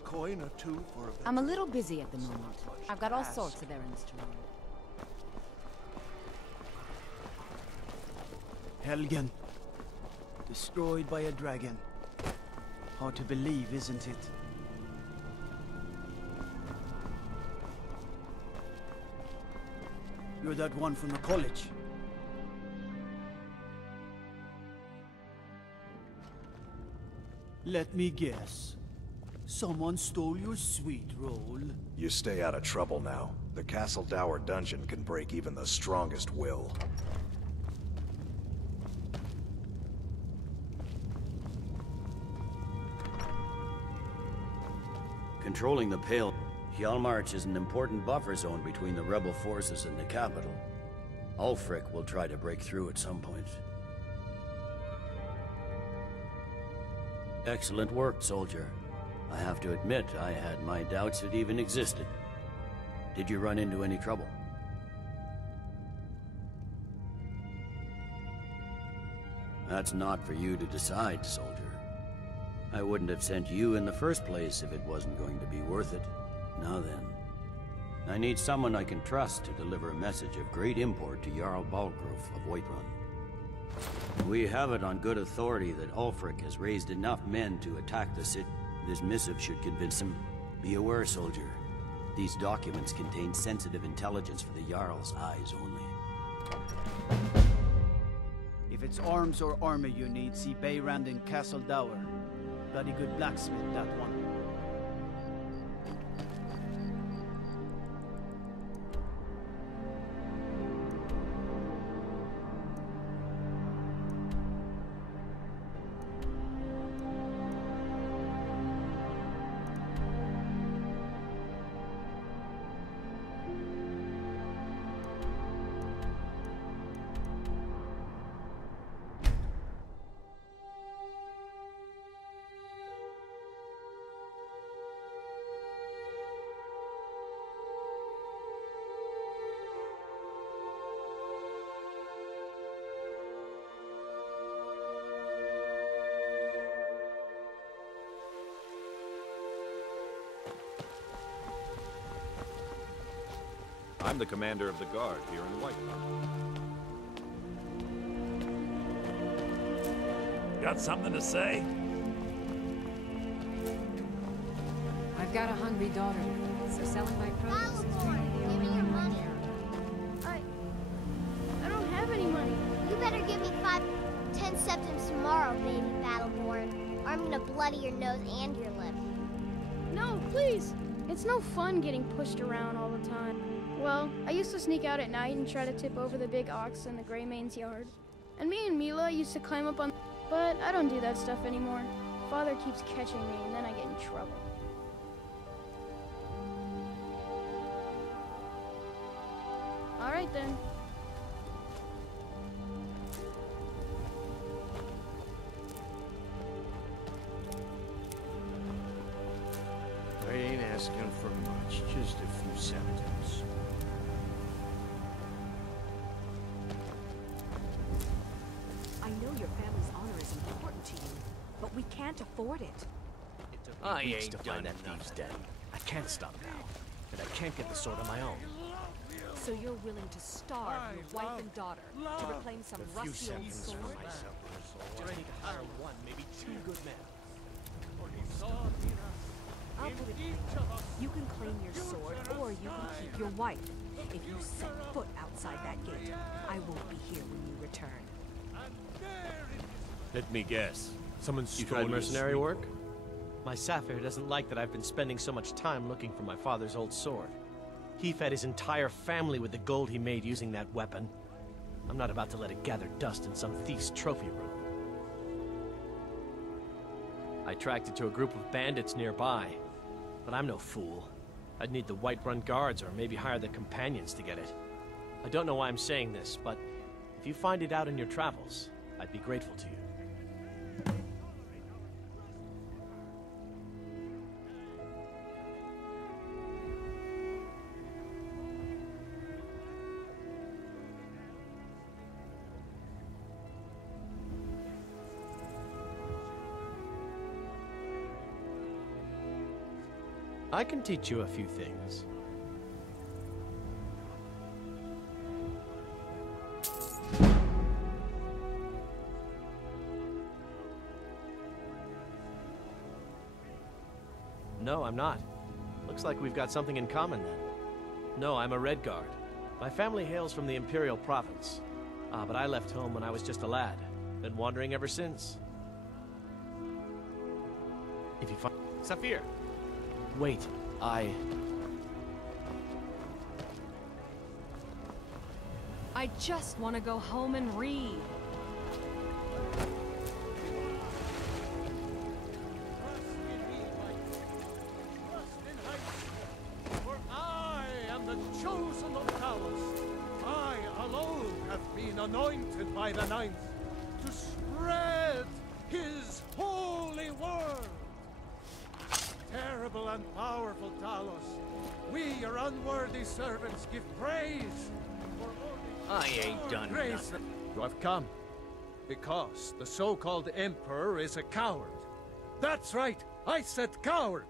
Coin or two for a... I'm a little busy at the moment. I've got all sorts of errands to run. Helgen. Destroyed by a dragon. Hard to believe, isn't it? You're that one from the college. Let me guess. Someone stole your sweet roll. You stay out of trouble now. The Castle Dower dungeon can break even the strongest will. Controlling the Pale, Hjalmarch is an important buffer zone between the rebel forces and the capital. Ulfric will try to break through at some point. Excellent work, soldier. I have to admit, I had my doubts it even existed. Did you run into any trouble? That's not for you to decide, soldier. I wouldn't have sent you in the first place if it wasn't going to be worth it. Now then, I need someone I can trust to deliver a message of great import to Jarl Balgruf of Whiterun. We have it on good authority that Ulfric has raised enough men to attack the city. This missive should convince him. Be aware, soldier. These documents contain sensitive intelligence for the Jarl's eyes only. If it's arms or armor you need, see Beyrand in Castle Dower. Bloody good blacksmith, that one. I'm the commander of the guard here in Whiterun. Got something to say? I've got a hungry daughter, so selling my produce is really Give me your money. I don't have any money. You better give me 10 septims tomorrow, baby Battleborn, or I'm gonna bloody your nose and your lip. No, please. It's no fun getting pushed around all the time. Well, I used to sneak out at night and try to tip over the big ox in the Greymane's yard. And me and Mila used to climb up on... But I don't do that stuff anymore. Father keeps catching me, and then I get in trouble. right then. I ain't asking for much, just a few septims. I know your family's honor is important to you, but we can't afford it. I ain't done that thieves' den. I can't stop now, and I can't get the sword on my own. So you're willing to starve your wife and daughter to reclaim some rusty old sword? You're ready to hire one, maybe two good men. I'll put it plainly. You can claim your sword, or you can keep your wife. If you set foot outside that gate, I won't be here when you return. Let me guess. Someone stole You tried your mercenary sweet work? boy. My Sapphire doesn't like that I've been spending so much time looking for my father's old sword. He fed his entire family with the gold he made using that weapon. I'm not about to let it gather dust in some thief's trophy room. I tracked it to a group of bandits nearby, but I'm no fool. I'd need the Whiterun guards or maybe hire the companions to get it. I don't know why I'm saying this, but if you find it out in your travels, I'd be grateful to you. I can teach you a few things. No, I'm not. Looks like we've got something in common then. No, I'm a Redguard. My family hails from the Imperial Province. But I left home when I was just a lad. Been wandering ever since. If you find... Saphir! Wait, I just want to go home and read. For I am the chosen of Talos. I alone have been anointed by the Ninth to spread his holy word. Terrible and powerful Talos, we, your unworthy servants, give praise for I ain't done grace. nothing. You have come because the so-called Emperor is a coward. That's right, I said coward.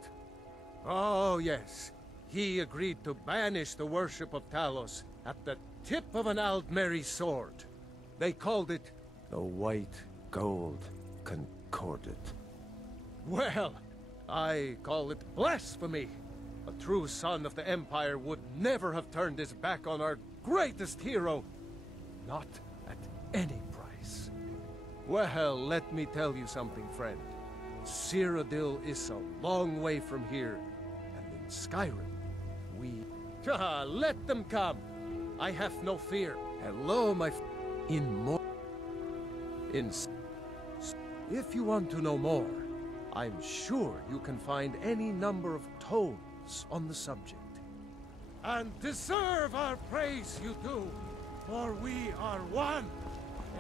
Oh yes, he agreed to banish the worship of Talos at the tip of an Aldmeri sword. They called it The White Gold Concordat. Well, I call it blasphemy. A true son of the Empire would never have turned his back on our greatest hero. Not at any price. Well, let me tell you something, friend. Cyrodiil is a long way from here. And in Skyrim, let them come. I have no fear. Hello, my If you want to know more, I'm sure you can find any number of tomes on the subject. And deserve our praise you do, for we are one.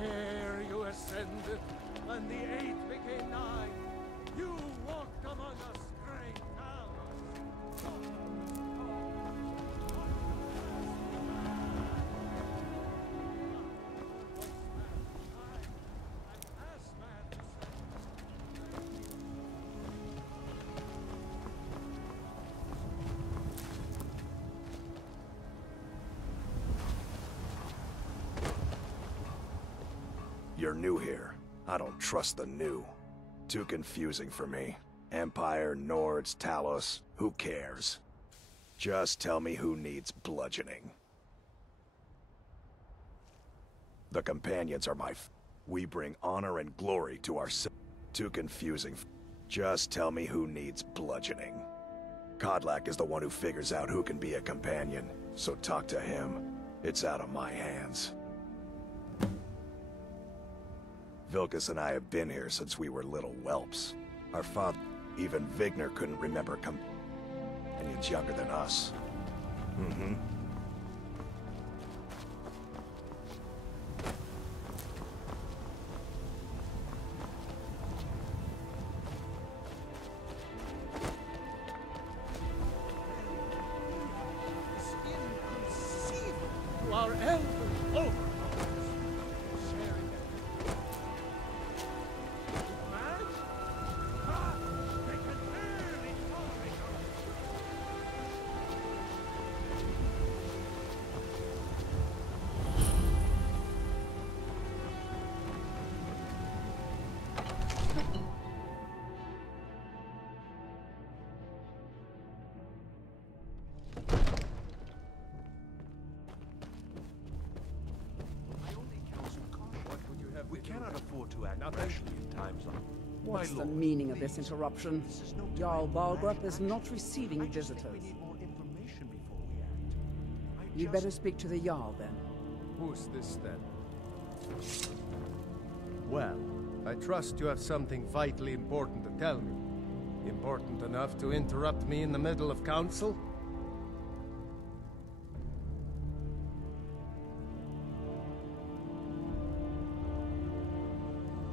Ere you ascended, and the 8 became 9, you walked among us, great Talos. You're new here. I don't trust the new. Too confusing for me. Empire, Nords, Talos, who cares? Just tell me who needs bludgeoning. The companions are we bring honor and glory to our Too confusing. Just tell me who needs bludgeoning. Kodlak is the one who figures out who can be a companion, so talk to him. It's out of my hands. Vilkas and I have been here since we were little whelps. Our father, even Vigner, couldn't remember companions younger than us. sure to act rashly in times like... What's the meaning of this interruption? Jarl Balgrup is not receiving visitors. You'd better speak to the Jarl, then. Who's this, then? Well, I trust you have something vitally important to tell me. Important enough to interrupt me in the middle of council?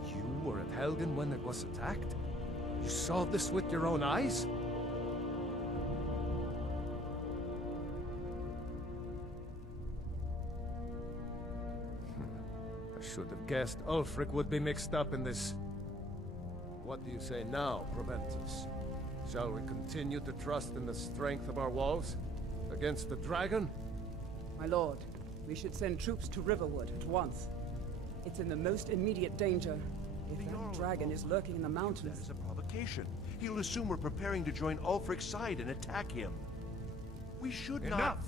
You were at Helgen when it was attacked? You saw this with your own eyes? I should have guessed Ulfric would be mixed up in this. What do you say now, Proventus? Shall we continue to trust in the strength of our walls? Against the dragon? My lord, we should send troops to Riverwood at once. It's in the most immediate danger. If that dragon is lurking in the mountains... That is a provocation. He'll assume we're preparing to join Ulfric's side and attack him. We should not... Enough!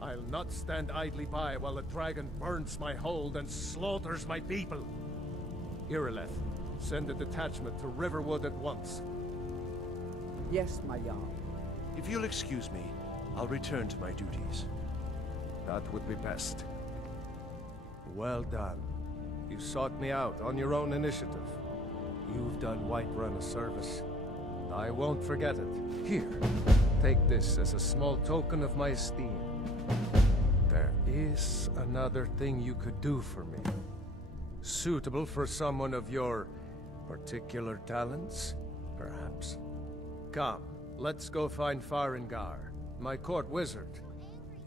I'll not stand idly by while the dragon burns my hold and slaughters my people. Irileth, send a detachment to Riverwood at once. Yes, my Jarl. If you'll excuse me, I'll return to my duties. That would be best. Well done. You sought me out on your own initiative. You've done Whiterun a service. I won't forget it. Here, take this as a small token of my esteem. There is another thing you could do for me. Suitable for someone of your particular talents, perhaps. Come, let's go find Farengar, my court wizard.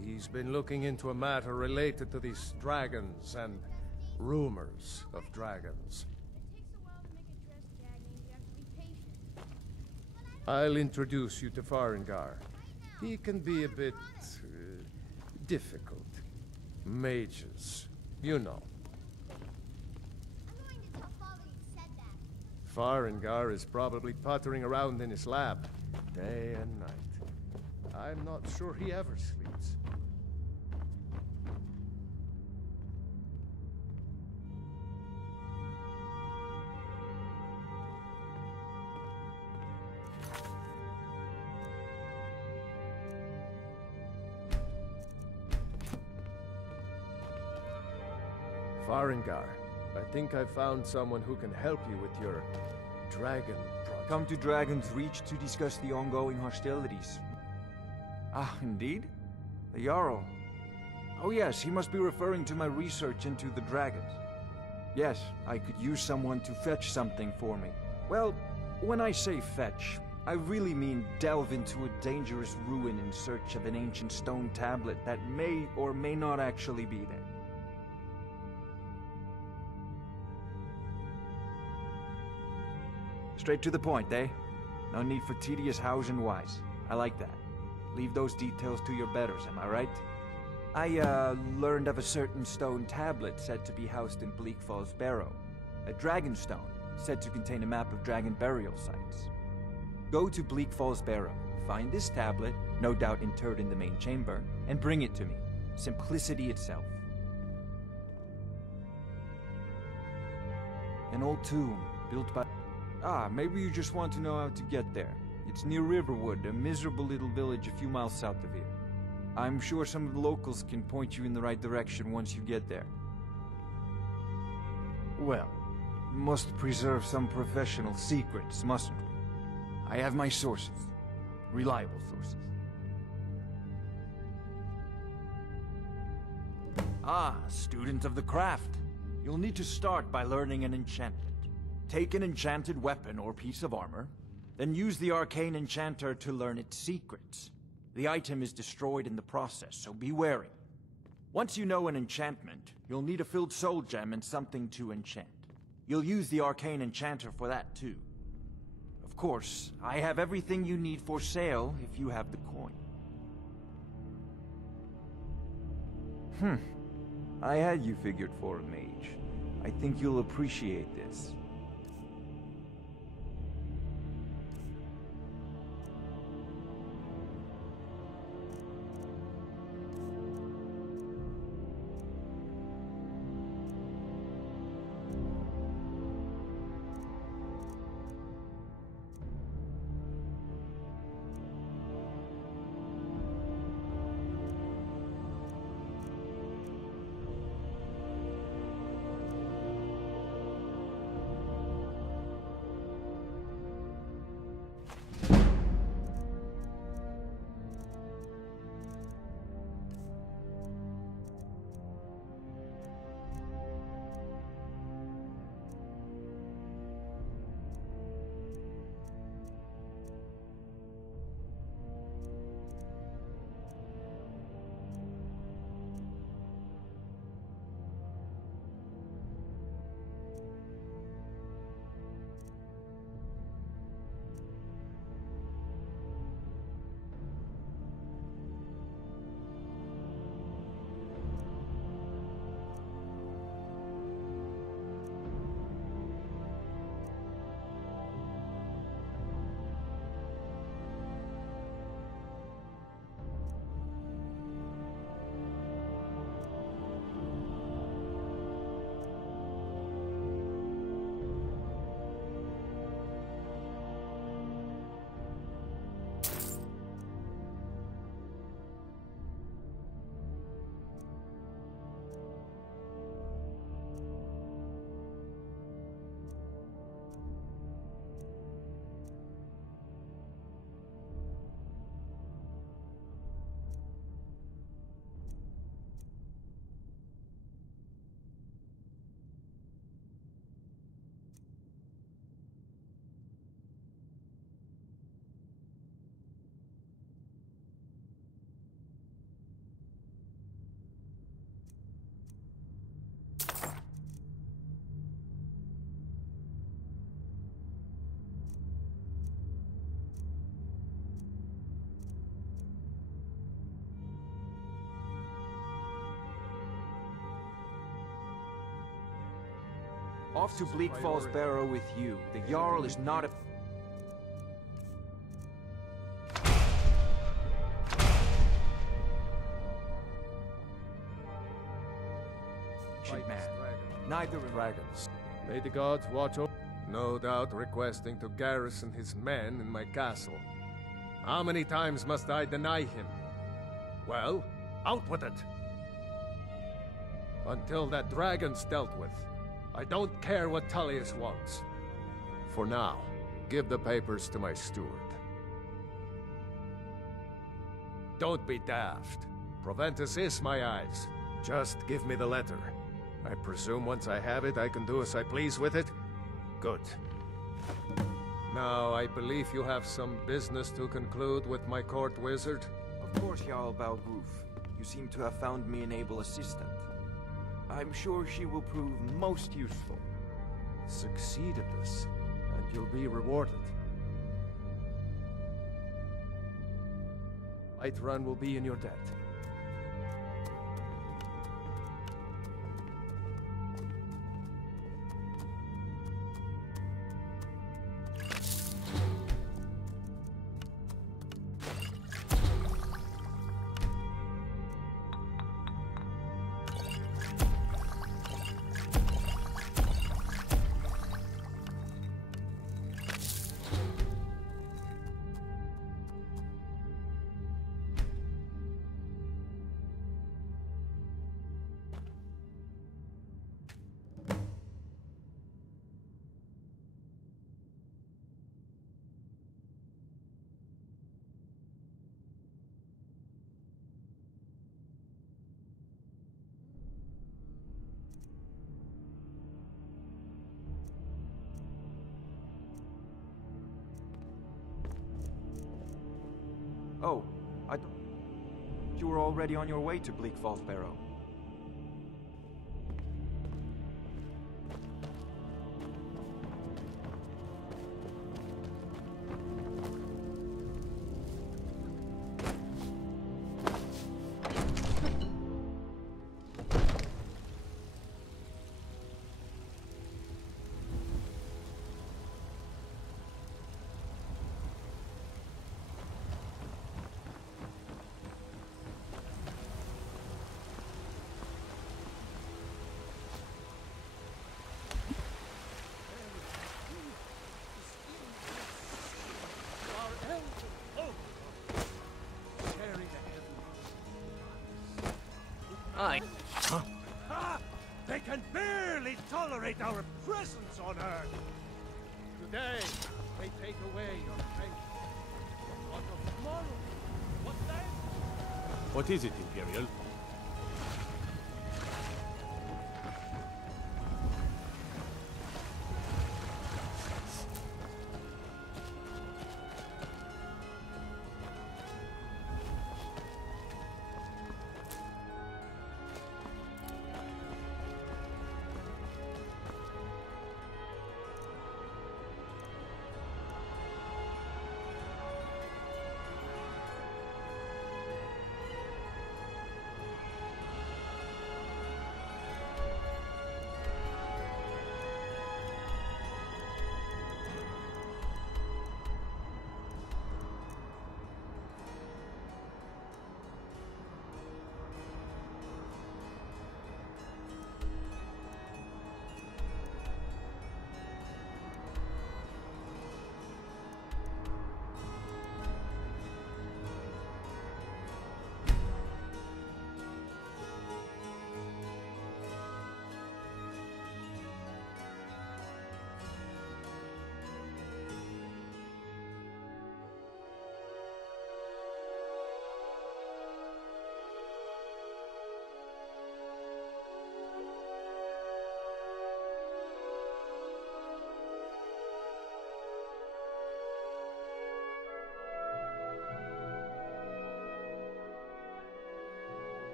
He's been looking into a matter related to these dragons and rumors of dragons. I'll introduce you to Farengar. He can be a bit... difficult. Mages, you know. Farengar is probably puttering around in his lab, day and night. I'm not sure he ever sleeps. Farengar, I think I found someone who can help you with your dragon project. Come to Dragon's Reach to discuss the ongoing hostilities. Ah, indeed? The Jarl. Oh yes, he must be referring to my research into the dragons. Yes, I could use someone to fetch something for me. Well, when I say fetch, I really mean delve into a dangerous ruin in search of an ancient stone tablet that may or may not actually be there. Straight to the point, eh? No need for tedious hows and whys. I like that. Leave those details to your betters, am I right? I, learned of a certain stone tablet said to be housed in Bleak Falls Barrow. A dragon stone, said to contain a map of dragon burial sites. Go to Bleak Falls Barrow, find this tablet, no doubt interred in the main chamber, and bring it to me. Simplicity itself. An old tomb, built by... Ah, maybe you just want to know how to get there. It's near Riverwood, a miserable little village a few miles south of here. I'm sure some of the locals can point you in the right direction once you get there. Well, must preserve some professional secrets, mustn't we? I have my sources. Reliable sources. Ah, student of the craft. You'll need to start by learning an enchantment. Take an enchanted weapon or piece of armor, then use the arcane enchanter to learn its secrets. The item is destroyed in the process, so be wary. Once you know an enchantment, you'll need a filled soul gem and something to enchant. You'll use the arcane enchanter for that too. Of course, I have everything you need for sale if you have the coin. I had you figured for a mage. I think you'll appreciate this. Off to Bleak Falls Barrow with you. The Jarl is not a... man. Neither dragons. May the gods watch over. No doubt requesting to garrison his men in my castle. How many times must I deny him? Well, out with it! Until that dragon's dealt with, I don't care what Tullius wants. For now, give the papers to my steward. Don't be daft. Proventus is my eyes. Just give me the letter. I presume once I have it, I can do as I please with it? Good. Now, I believe you have some business to conclude with my court wizard? Of course, Jarl Balgruf. You seem to have found me an able assistant. I'm sure she will prove most useful. Succeed at this, and you'll be rewarded. Whiterun will be in your debt. Oh, I thought you were already on your way to Bleak Falls Barrow. Huh? Ah, they can barely tolerate our presence on Earth! Today, they take away your faith. What of tomorrow? What then? What is it, Imperial?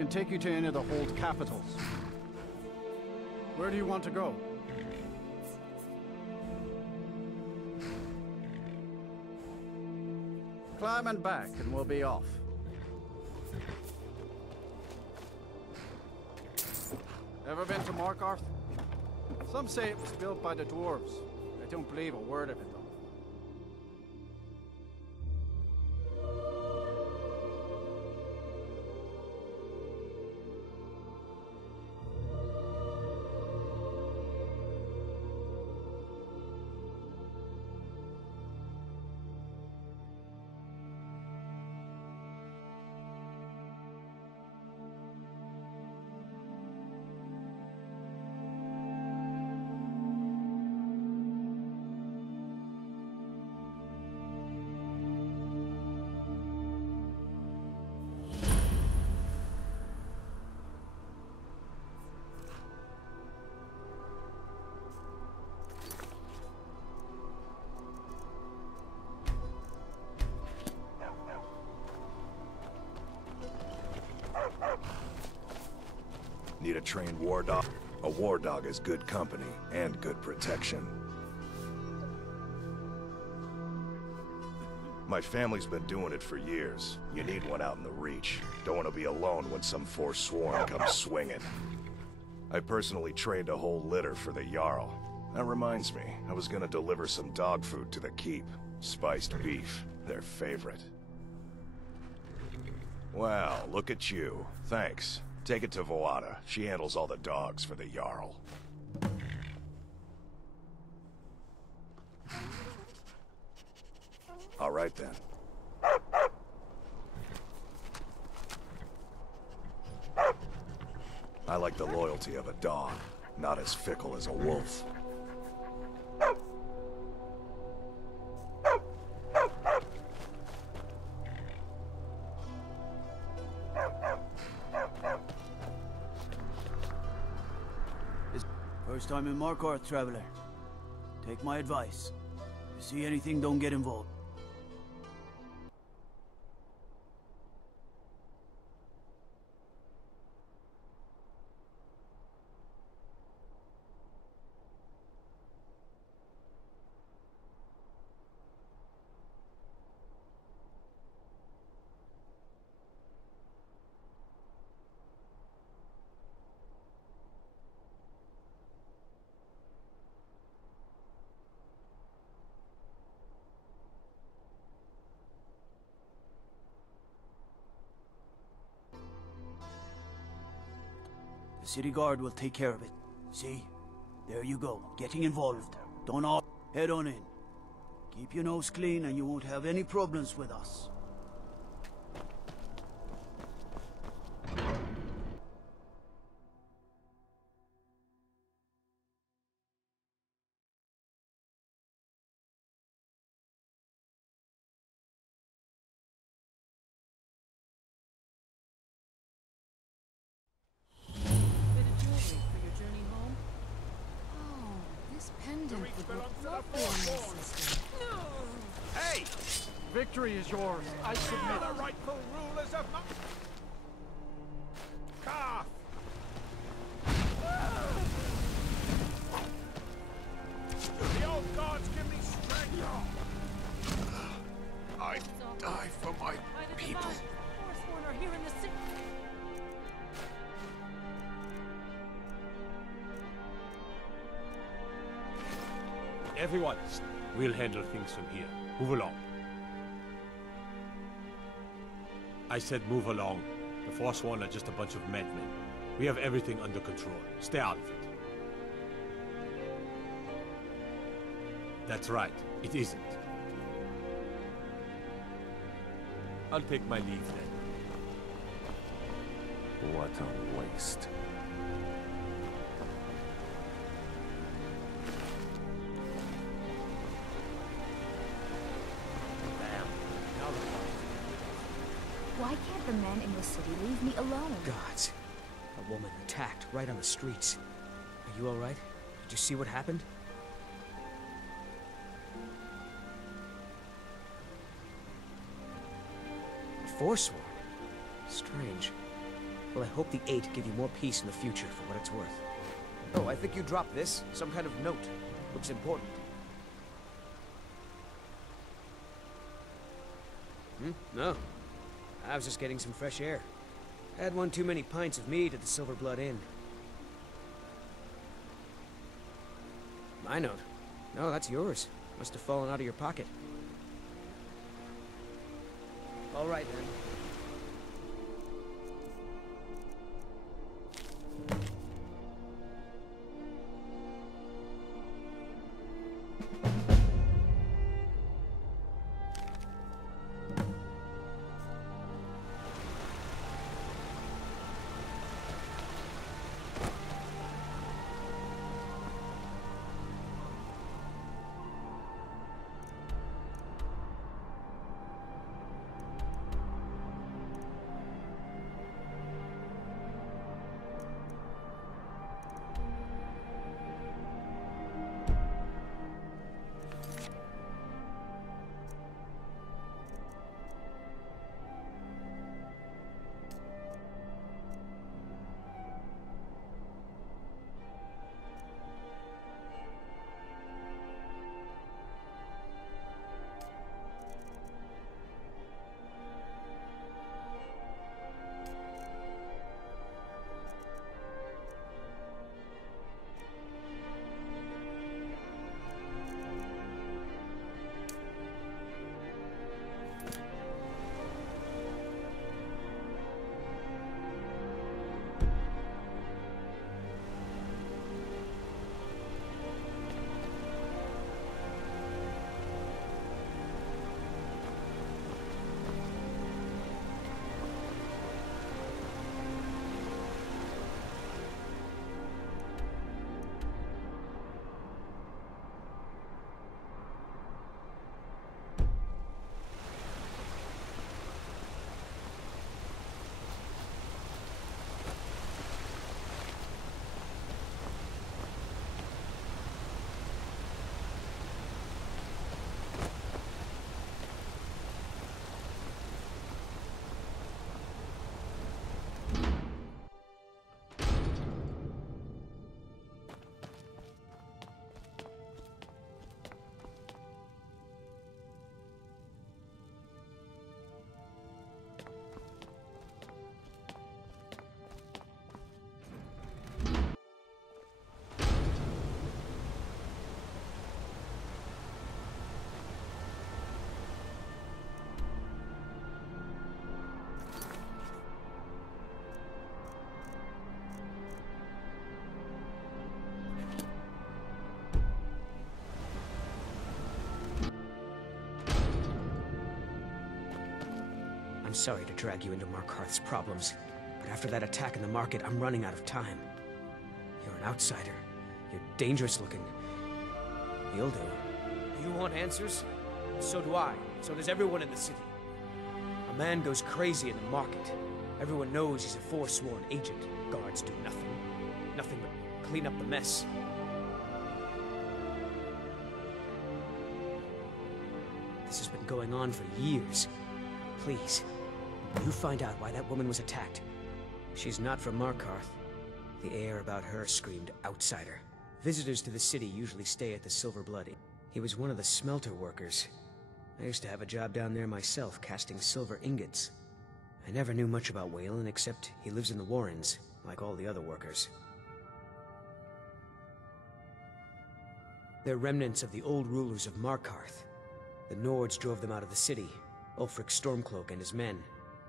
can take you to any of the hold capitals. Where do you want to go? Climb and back, and we'll be off. Ever been to Markarth? Some say it was built by the dwarves. I don't believe a word of it, though. Need a trained war dog? A war dog is good company and good protection. My family's been doing it for years. You need one out in the Reach. Don't want to be alone when some Forsworn comes swinging. I personally trained a whole litter for the Jarl. That reminds me, I was gonna deliver some dog food to the keep. Spiced beef, their favorite. Wow, look at you. Thanks. Take it to Voada. She handles all the dogs for the Jarl. All right then. I like the loyalty of a dog, not as fickle as a wolf. First time in Markarth, traveler. Take my advice. You see anything, don't get involved. The city guard will take care of it. See? There you go, getting involved. Don't all head on in. Keep your nose clean and you won't have any problems with us. Pendant would look lovely on my sister. Hey! Victory is yours. I submit. The rightful rulers of Calf! The old gods give me strength. I die for my people. Forsworn are here in the city. Everyone, we'll handle things from here. Move along. I said move along. The Forsworn are just a bunch of madmen. We have everything under control. Stay out of it. That's right. It isn't. I'll take my leave then. What a waste. Why can't the men in the city leave me alone? Gods. A woman attacked right on the streets. Are you alright? Did you see what happened? Forsworn? Strange. Well, I hope the 8 give you more peace in the future for what it's worth. Oh, I think you dropped this. Some kind of note. Looks important. No. I was just getting some fresh air. Had one too many pints of mead at the Silver Blood Inn. My note? No, that's yours. Must have fallen out of your pocket. All right, then. I'm sorry to drag you into Markarth's problems, but after that attack in the market, I'm running out of time. You're an outsider. You're dangerous looking. You'll do. You want answers? So do I. So does everyone in the city. A man goes crazy in the market. Everyone knows he's a forsworn agent. Guards do nothing. Nothing but clean up the mess. This has been going on for years. Please, you find out why that woman was attacked. She's not from Markarth. The air about her screamed outsider. Visitors to the city usually stay at the Silver Blood Inn. He was one of the smelter workers. I used to have a job down there myself, casting silver ingots. I never knew much about Waylon, except he lives in the Warrens, like all the other workers. They're remnants of the old rulers of Markarth. The Nords drove them out of the city, Ulfric Stormcloak and his men.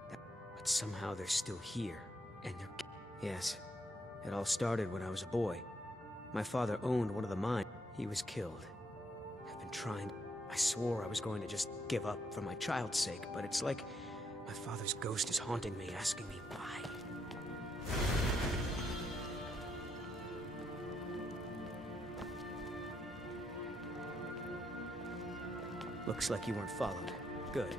But somehow they're still here, and they're... Yes, it all started when I was a boy. My father owned one of the mines. He was killed. I've been trying... I swore I was going to just give up for my child's sake, but it's like my father's ghost is haunting me, asking me why. Looks like you weren't followed. Good.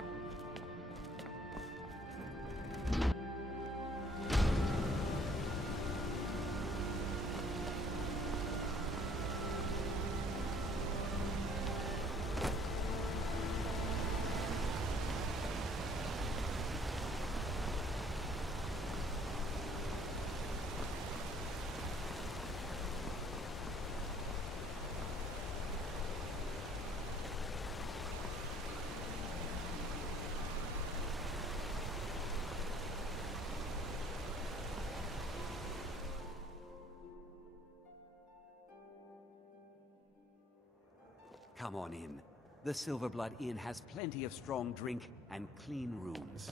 Come on in. The Silverblood Inn has plenty of strong drink and clean rooms.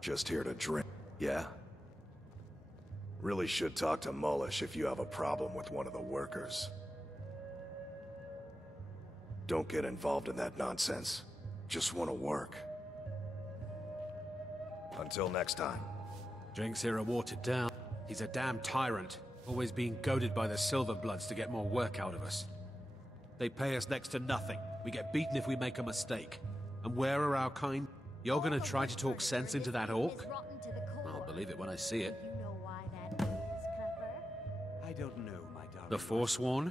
Just here to drink, yeah? Really should talk to Mullish if you have a problem with one of the workers. Don't get involved in that nonsense. Just want to work. Until next time. Jenks here are watered down. He's a damn tyrant, always being goaded by the Silverbloods to get more work out of us. They pay us next to nothing. We get beaten if we make a mistake. And where are our kind? You're gonna try to talk sense into that orc? I'll believe it when I see it. I don't know, my darling. The Forsworn?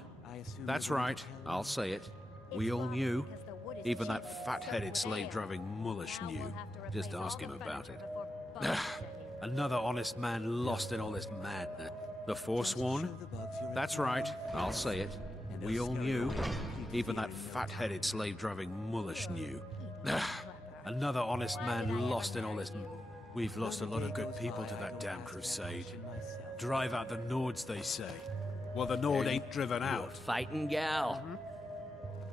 That's right, I'll say it. We all knew. Even that fat-headed slave-driving Mullish knew. Just ask him about it. Another honest man lost in all this madness. The Forsworn? That's right, I'll say it. We all knew. Even that fat-headed slave-driving Mullish knew. Another honest man lost in all this. We've lost a lot of good people to that damn crusade. Drive out the Nords, they say. Well, the Nord ain't driven out. Fighting gal?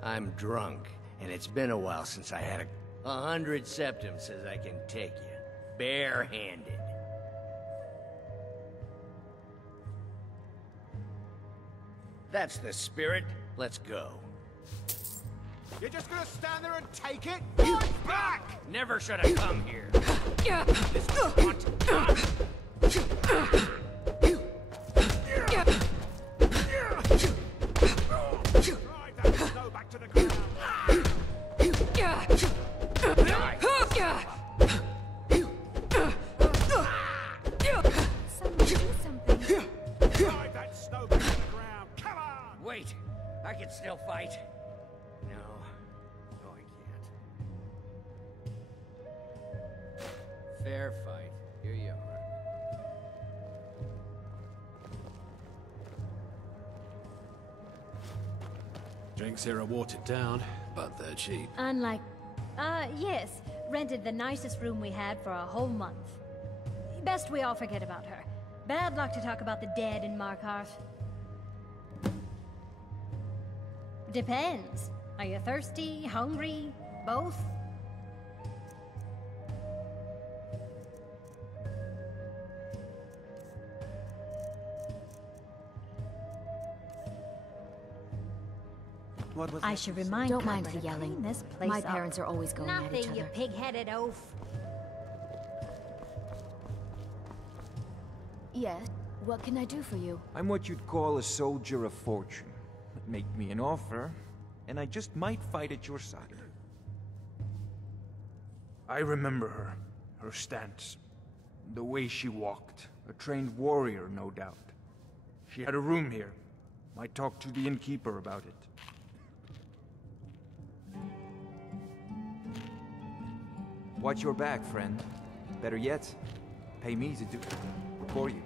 I'm drunk, and it's been a while since I had 100 septims says I can take you. Bare-handed. That's the spirit. Let's go. You're just gonna stand there and take it? Back! Never should have come here. This is what Drive that snow back to the ground. Someone do something. Drive that snow back to the ground. Come on! Wait, I can still fight. No, I can't. Fair fight. Here you are. Drinks here are watered down, but they're cheap. Unlike... yes. Rented the nicest room we had for a whole month. Best we all forget about her. Bad luck to talk about the dead in Markarth. Depends. Are you thirsty, hungry, both? What was I should remind Don't mind Cumber the to yelling. clean this place My up. parents are always going at each Nothing, you other. pig-headed oaf. Yes. What can I do for you? I'm what you'd call a soldier of fortune. Make me an offer, and I just might fight at your side. I remember her. Her stance. The way she walked. A trained warrior, no doubt. She had a room here. Might talk to the innkeeper about it. Watch your back, friend. Better yet, pay me to do it for you.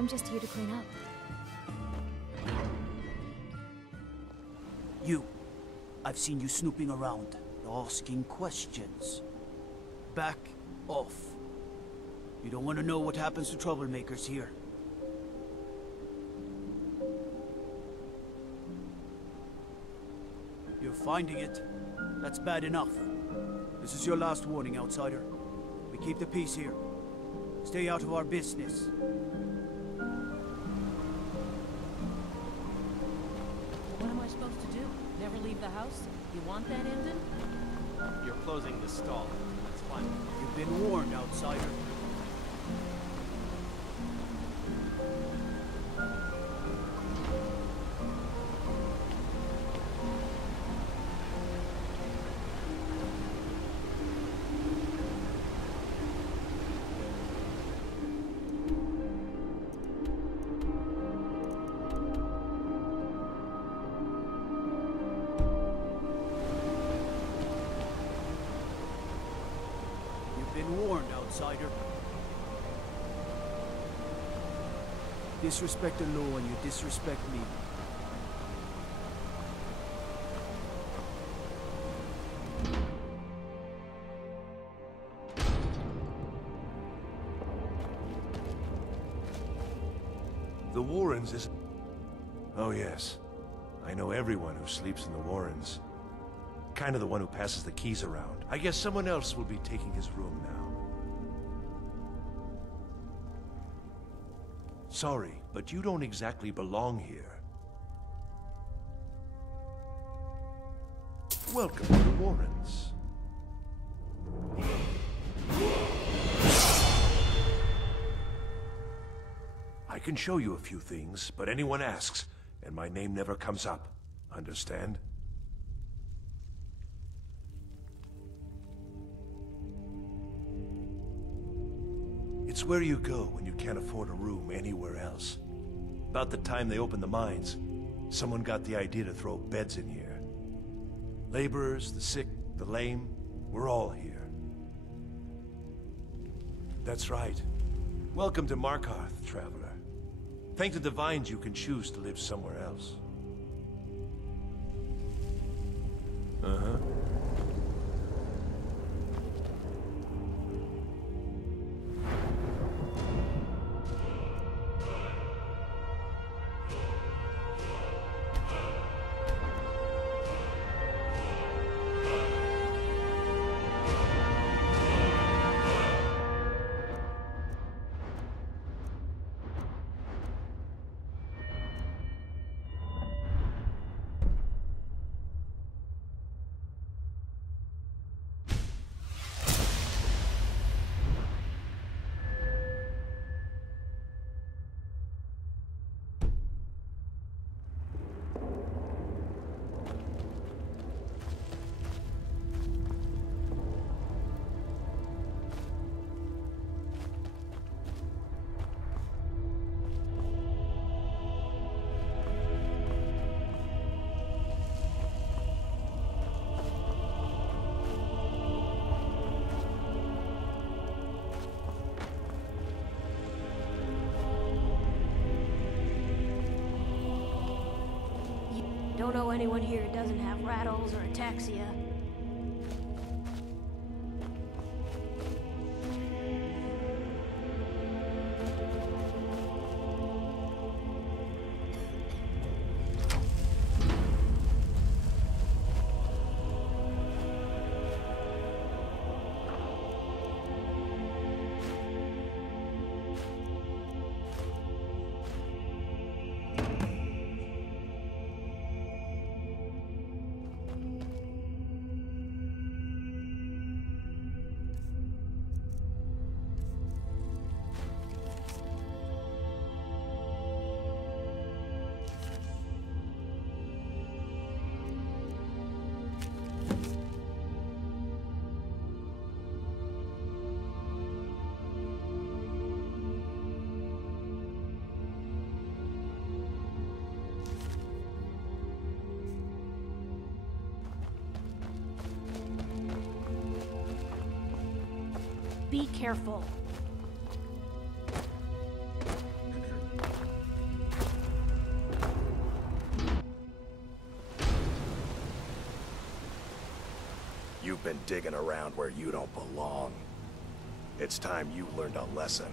I'm just here to clean up. You. I've seen you snooping around, asking questions. Back off. You don't want to know what happens to troublemakers here. You're finding it. That's bad enough. This is your last warning, outsider. We keep the peace here. Stay out of our business. What am I supposed to do? Never leave the house? You want that ended? You're closing the stall. That's fine. You've been warned, outsider. Outsider. Disrespect the law and you disrespect me. The Warrens is... Oh yes. I know everyone who sleeps in the Warrens. Kind of the one who passes the keys around. I guess someone else will be taking his room now. Sorry, but you don't exactly belong here. Welcome to the Warrens. I can show you a few things, but anyone asks, and my name never comes up. Understand? It's where you go when you can't afford a room anywhere else. About the time they opened the mines, someone got the idea to throw beds in here. Laborers, the sick, the lame, we're all here. That's right. Welcome to Markarth, traveler. Thank the Divines you can choose to live somewhere else. Uh-huh. Don't know anyone here who doesn't have rattles or ataxia. Be careful. You've been digging around where you don't belong. It's time you learned a lesson.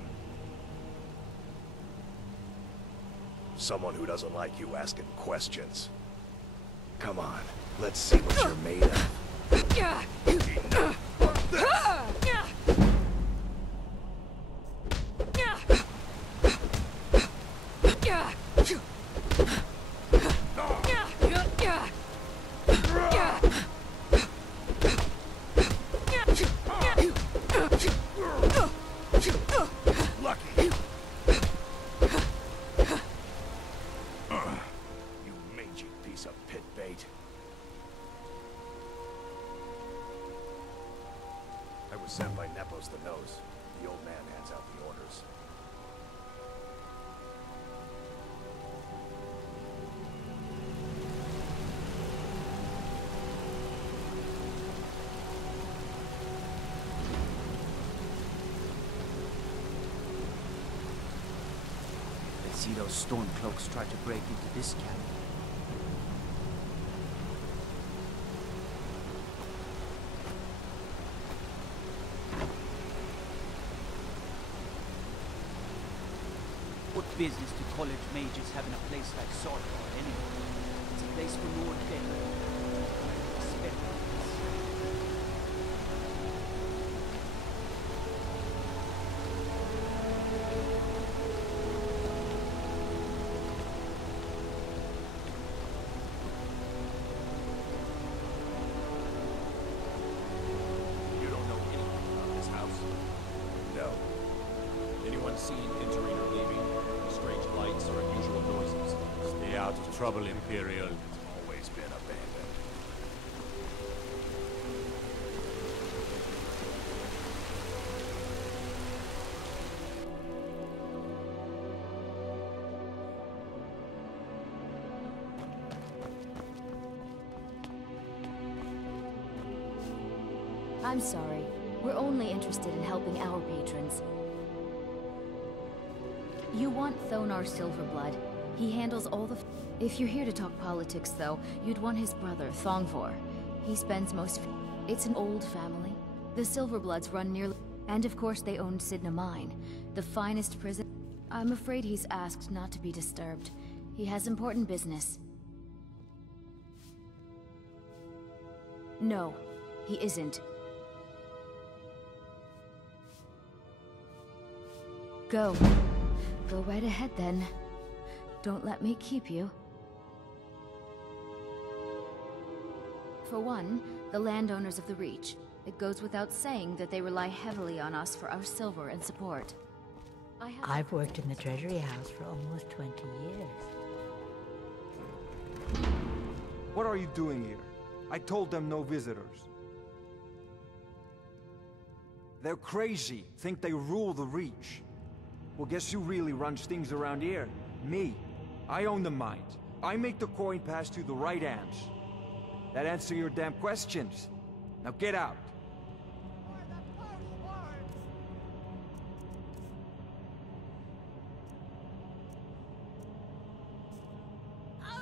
Someone who doesn't like you asking questions. Come on, let's see what you're made of. Sent by Nepos the Nose. The old man hands out the orders. Let's see those Stormcloaks try to break into this cabin. What business do college mages have in a place like Sarkar anyway? It's a place for more dead. I respect this. You don't know anything about this house? No. Anyone seen entering or leaving? Strange lights or unusual noises? Stay out of trouble, Imperial. It's always been abandoned. I'm sorry. We're only interested in helping our patrons. You want Thonar Silverblood. He handles all the... If you're here to talk politics, though, you'd want his brother, Thongvor. He spends most of... It's an old family. The Silverbloods run nearly... And of course they own Sidna Mine, the finest prison... I'm afraid he's asked not to be disturbed. He has important business. No, he isn't. Go. Go right ahead, then. Don't let me keep you. For one, the landowners of the Reach. It goes without saying that they rely heavily on us for our silver and support. I've worked in the Treasury House for almost 20 years. What are you doing here? I told them no visitors. They're crazy. Think they rule the Reach. Well, guess who really runs things around here? Me. I own the mines. I make the coin pass to the right hands. That answer your damn questions. Now get out.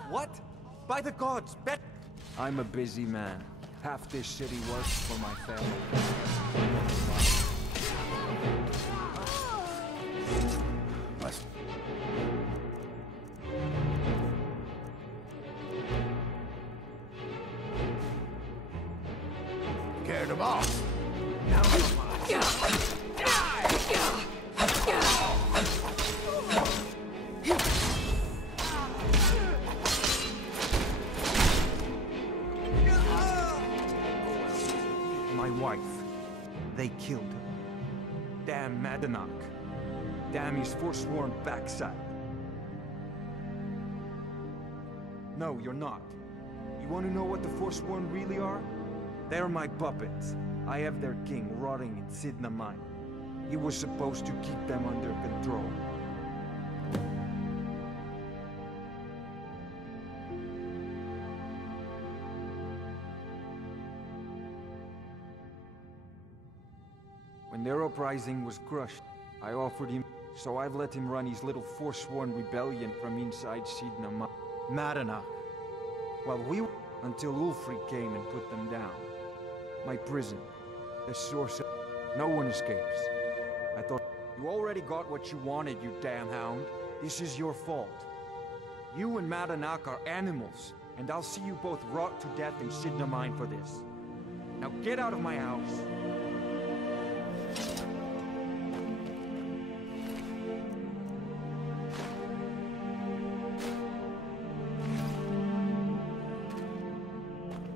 What? By the gods, bet! I'm a busy man. Half this city works for my family. Scared them off. My wife. They killed her. Damn Madanach. Damn his forsworn backside. No, you're not. You want to know what the Forsworn really are? They're my puppets. I have their king rotting in Sidna Mine. He was supposed to keep them under control. When their uprising was crushed, I offered him, so I've let him run his little Forsworn rebellion from inside Sidna Mine. Madanach. Well, until Ulfric came and put them down. My prison. The source of... No one escapes. I thought... You already got what you wanted, you damn hound. This is your fault. You and Madanak are animals, and I'll see you both rot to death in Sidna Mine for this. Now get out of my house.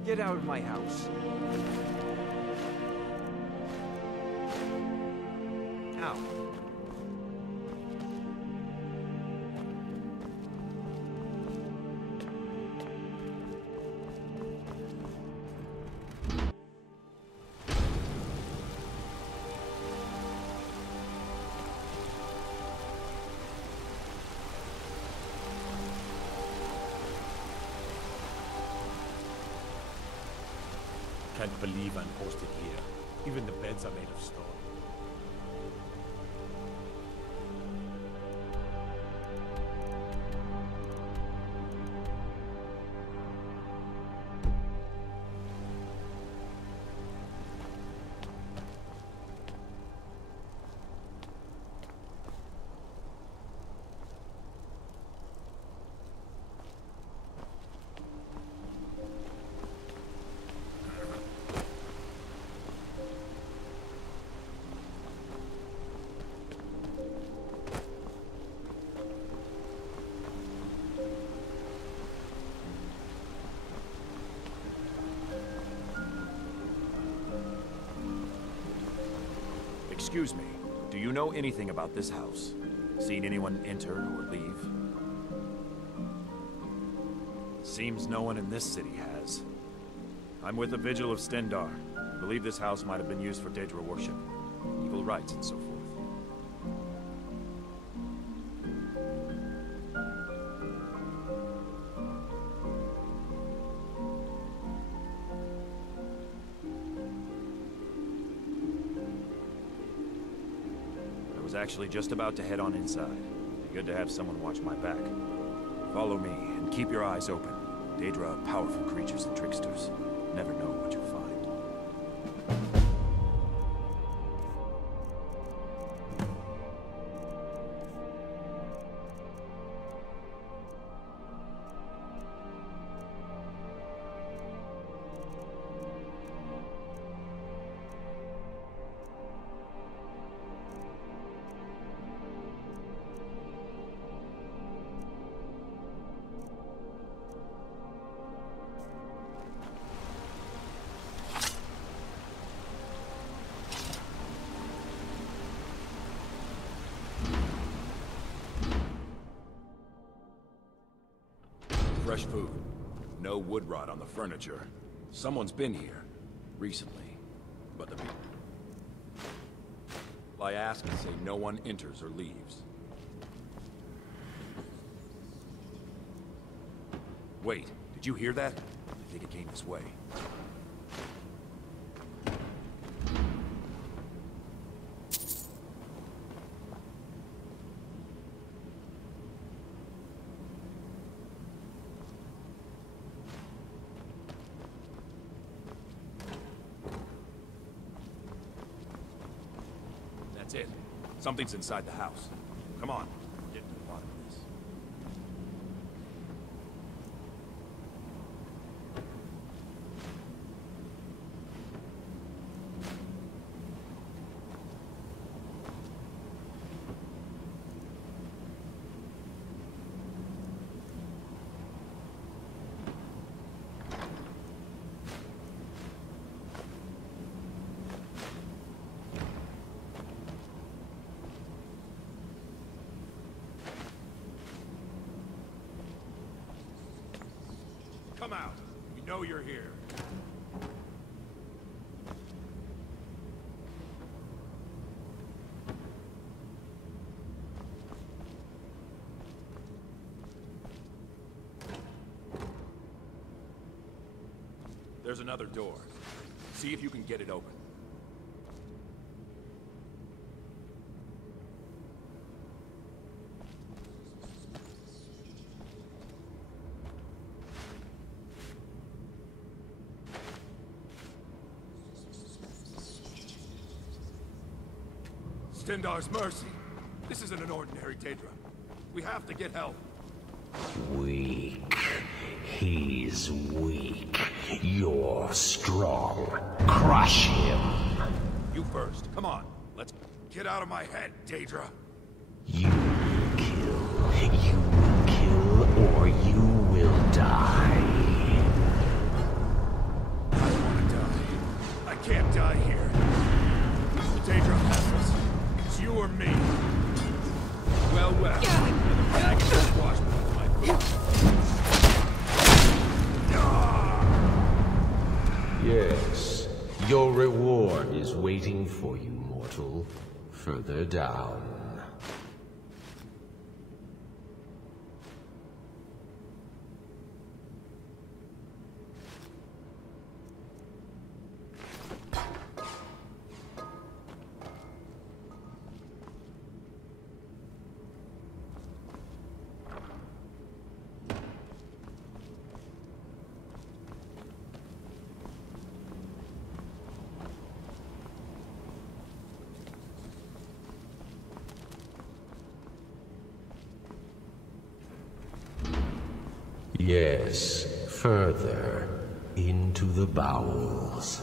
Get out of my house. Ow. Can't believe I'm posted here. Even the beds are made of stone. Excuse me, do you know anything about this house? Seen anyone enter or leave? Seems no one in this city has. I'm with the Vigil of Stendar. I believe this house might have been used for Daedra worship, evil rites and so forth. I was actually just about to head on inside. Be good to have someone watch my back. Follow me, and keep your eyes open. Daedra are powerful creatures and tricksters. Never know what you'll find. Fresh food. No wood rot on the furniture. Someone's been here. Recently. But the people I ask and say no one enters or leaves. Wait, did you hear that? I think it came this way. That's it. Something's inside the house. Come on, we're getting to the bottom of this. Come out. We know you're here. There's another door. See if you can get it open. Sindar's mercy. This isn't an ordinary Daedra. We have to get help. Weak. He's weak. You're strong. Crush him. You first. Come on. Let's get out of my head, Daedra. You will kill. You will kill, or you will die. I don't want to die. I can't die here. The Daedra has us. It's you or me. Well, well. The bag is washed with my boots. Yes. Your reward is waiting for you, mortal. Further down. Yes, further into the bowels.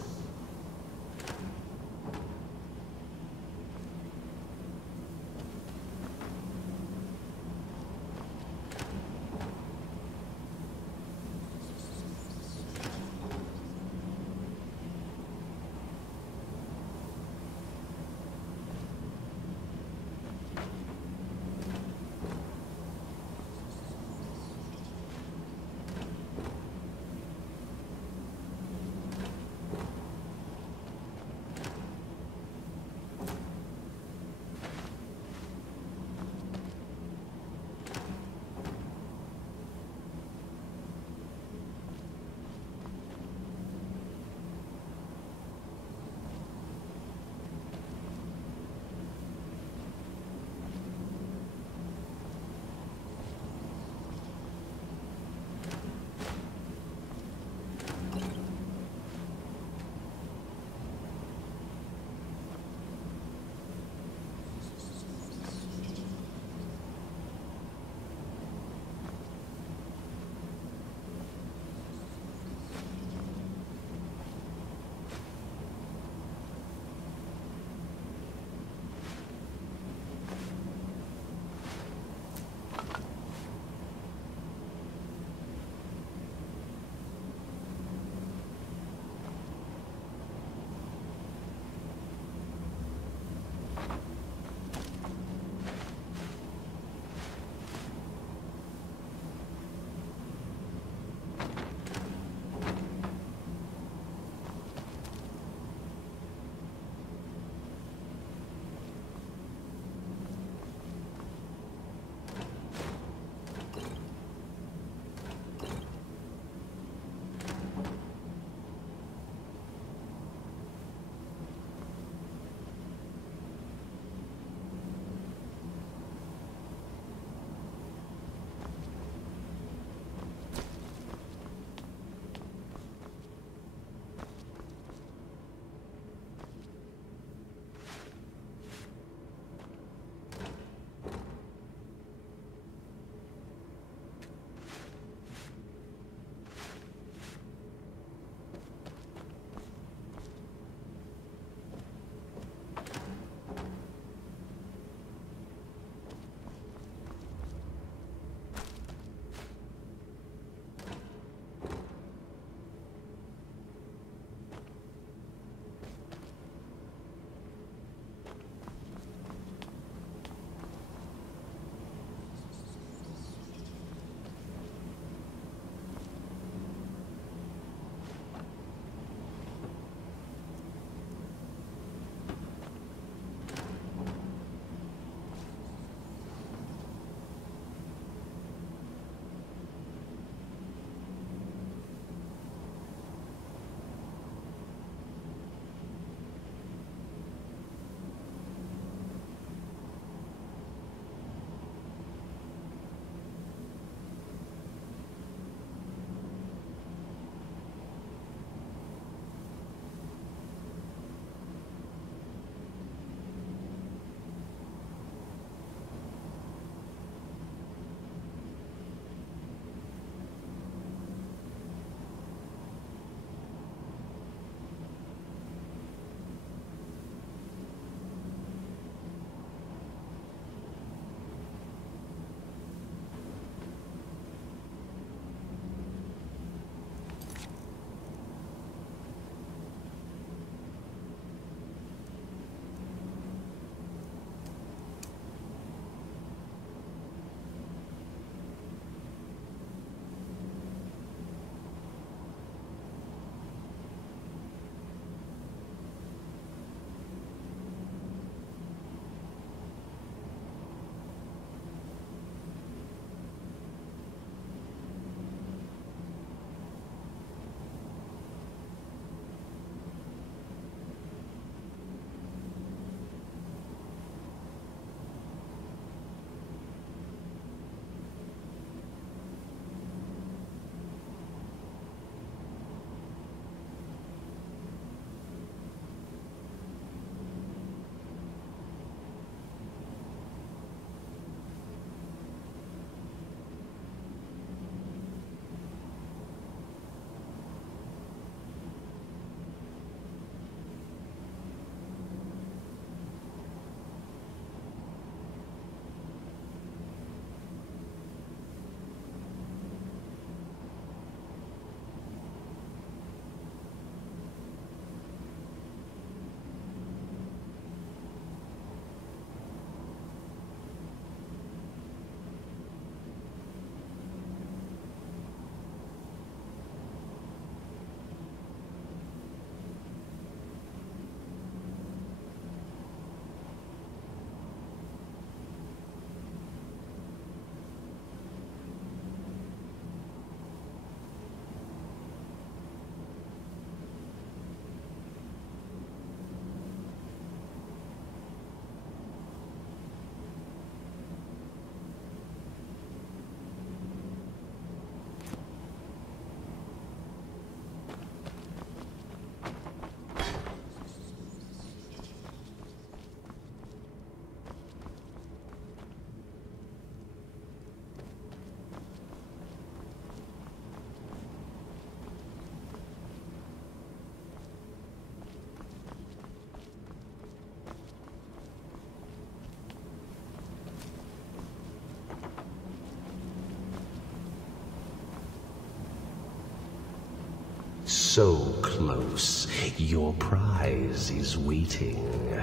so close. Your prize is waiting.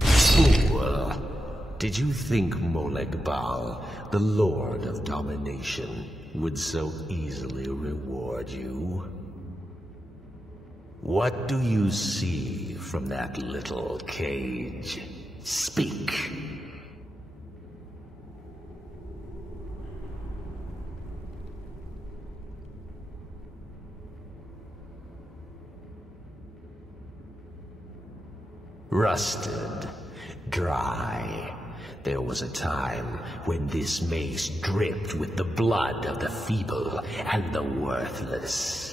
Fool! Did you think Molegbal, the Lord of Domination, would so easily reward you? What do you see from that little cage? Speak! Rusted, dry. There was a time when this mace dripped with the blood of the feeble and the worthless.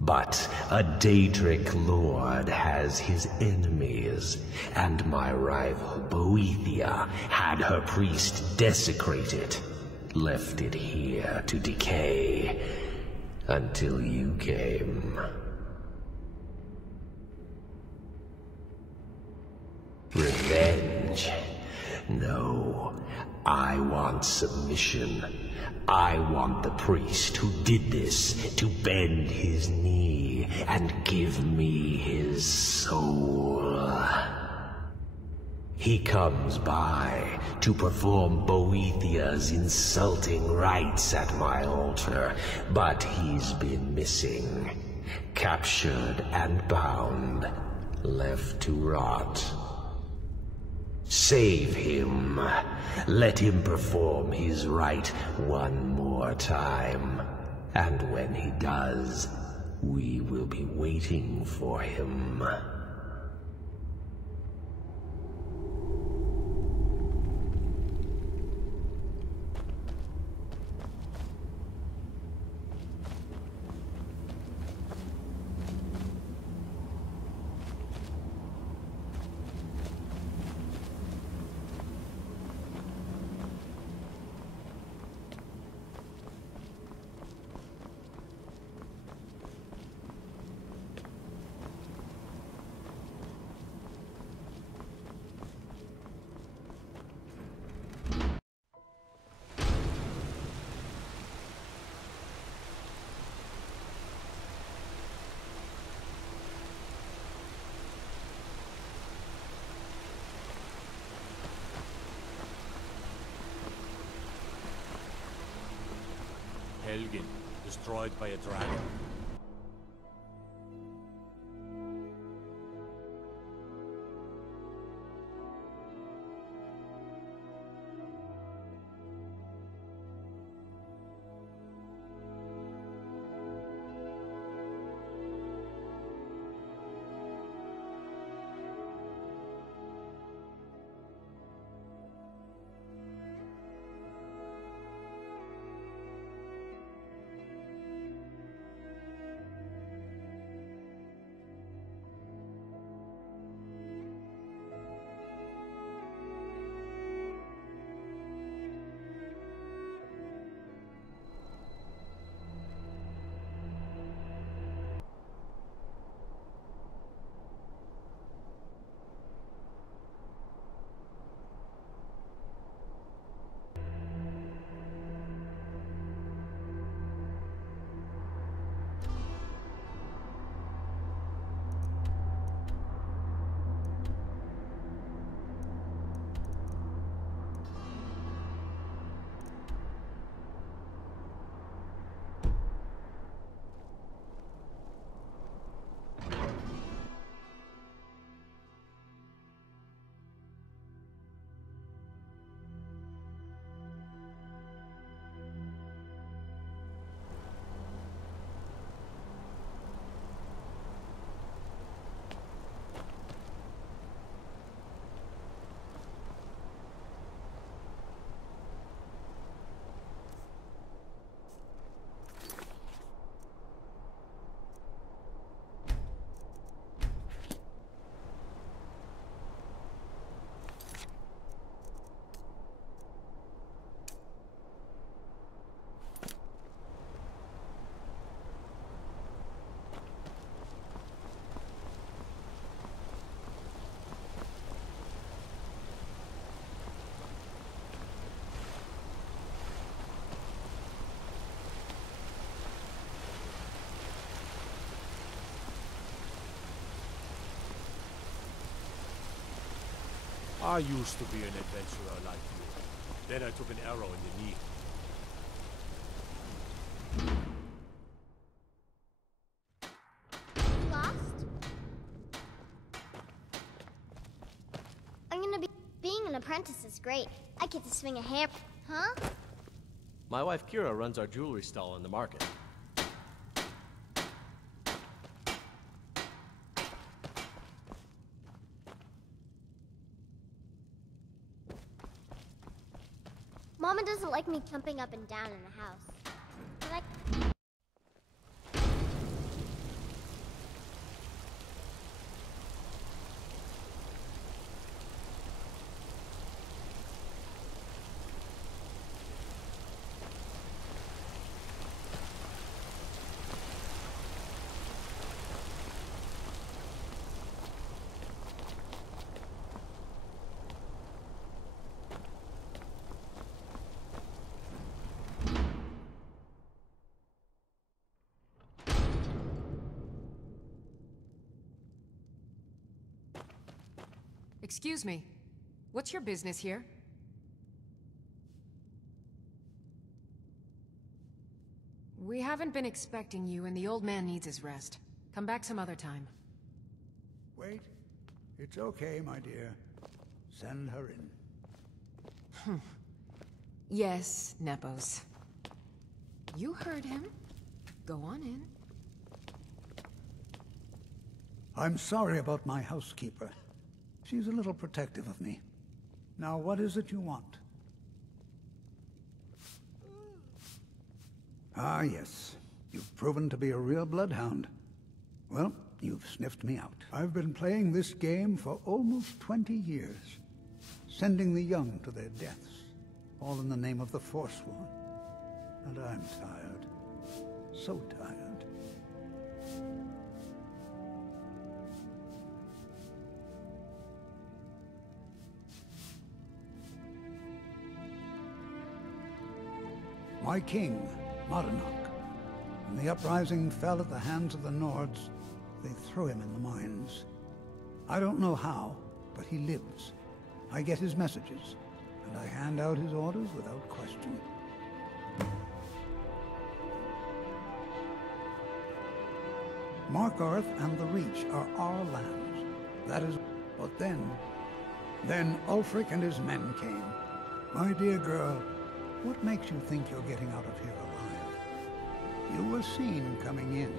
But a Daedric lord has his enemies, and my rival Boethia had her priest desecrated, left it here to decay, until you came. Revenge? No, I want submission. I want the priest who did this to bend his knee and give me his soul. He comes by to perform Boethia's insulting rites at my altar, but he's been missing, captured and bound, left to rot. Save him. Let him perform his rite one more time. And when he does, we will be waiting for him. Helgen, destroyed by a dragon. I used to be an adventurer like you. Then I took an arrow in the knee. Lost? I'm gonna be... Being an apprentice is great. I get to swing a hammer. Huh? My wife Kira runs our jewelry stall in the market. Mama doesn't like me jumping up and down in the house. But I... Excuse me. What's your business here? We haven't been expecting you, and the old man needs his rest. Come back some other time. Wait. It's okay, my dear. Send her in. Yes, Nepos. You heard him. Go on in. I'm sorry about my housekeeper. She's a little protective of me. Now, what is it you want? Ah, yes. You've proven to be a real bloodhound. Well, you've sniffed me out. I've been playing this game for almost 20 years, sending the young to their deaths, all in the name of the Forsworn. And I'm tired. So tired. My king, Modernok. When the uprising fell at the hands of the Nords, they threw him in the mines. I don't know how, but he lives. I get his messages, and I hand out his orders without question. Markarth and the Reach are our lands. That is... But then Ulfric and his men came. My dear girl, what makes you think you're getting out of here alive? You were seen coming in.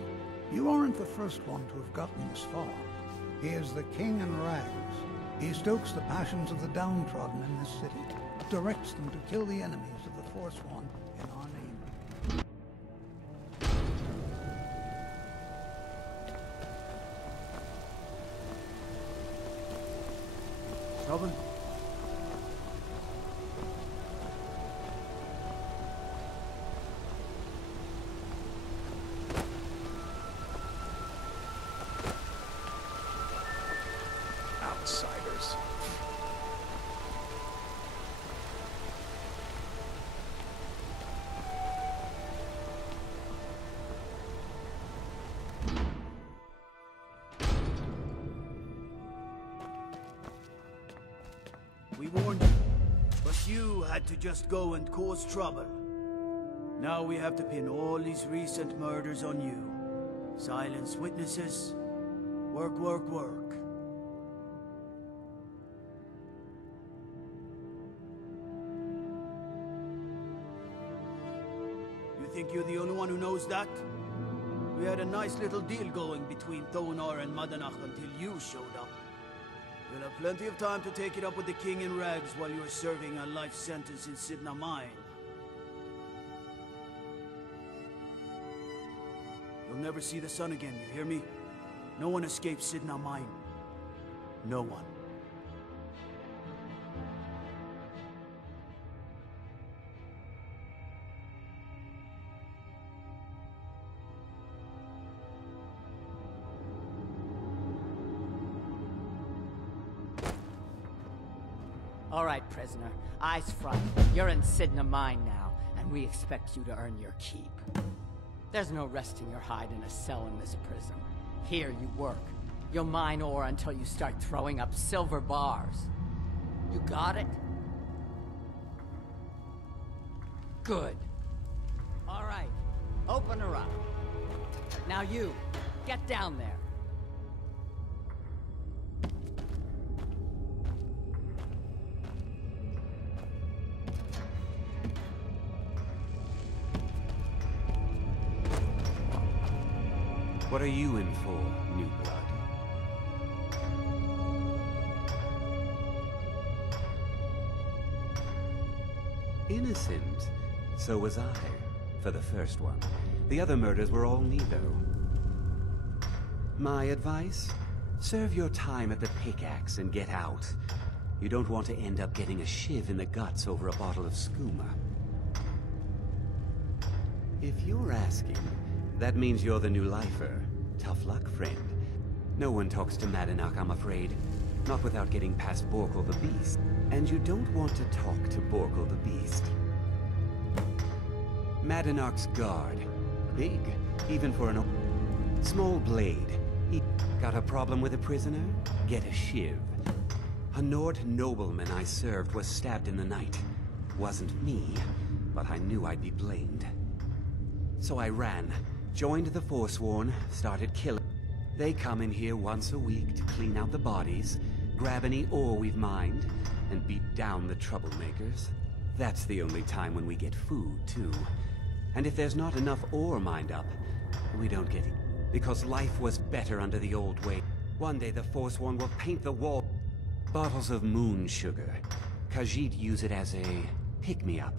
You aren't the first one to have gotten this far. He is the king in rags. He stokes the passions of the downtrodden in this city, directs them to kill the enemies of the Forsworn in our name. Trouble? Outsiders. We warned you, but you had to just go and cause trouble. Now we have to pin all these recent murders on you. Silence witnesses. Work, work, work. You think you're the only one who knows that? We had a nice little deal going between Thonar and Madanach until you showed up. You'll have plenty of time to take it up with the king in rags while you're serving a life sentence in Sidna Mine. You'll never see the sun again, you hear me? No one escapes Sidna Mine. No one. All right, prisoner. Eyes front. You're in Sidna Mine now, and we expect you to earn your keep. There's no resting your hide in a cell in this prison. Here you work. You'll mine ore until you start throwing up silver bars. You got it? Good. All right, open her up. Now you, get down there. What are you in for, new blood? Innocent. So was I, for the first one. The other murders were all me, though. My advice? Serve your time at the pickaxe and get out. You don't want to end up getting a shiv in the guts over a bottle of skooma. If you're asking, that means you're the new lifer. Tough luck, friend. No one talks to Madanach, I'm afraid. Not without getting past Borkle the Beast. And you don't want to talk to Borkle the Beast. Madanach's guard. Big, even for an small blade. He got a problem with a prisoner? Get a shiv. A Nord nobleman I served was stabbed in the night. Wasn't me, but I knew I'd be blamed. So I ran. Joined the Forsworn, started killing. They come in here once a week to clean out the bodies, grab any ore we've mined, and beat down the troublemakers. That's the only time when we get food, too. And if there's not enough ore mined up, we don't get it. Because life was better under the old way. One day the Forsworn will paint the wall. Bottles of moon sugar. Khajiit use it as a pick-me-up.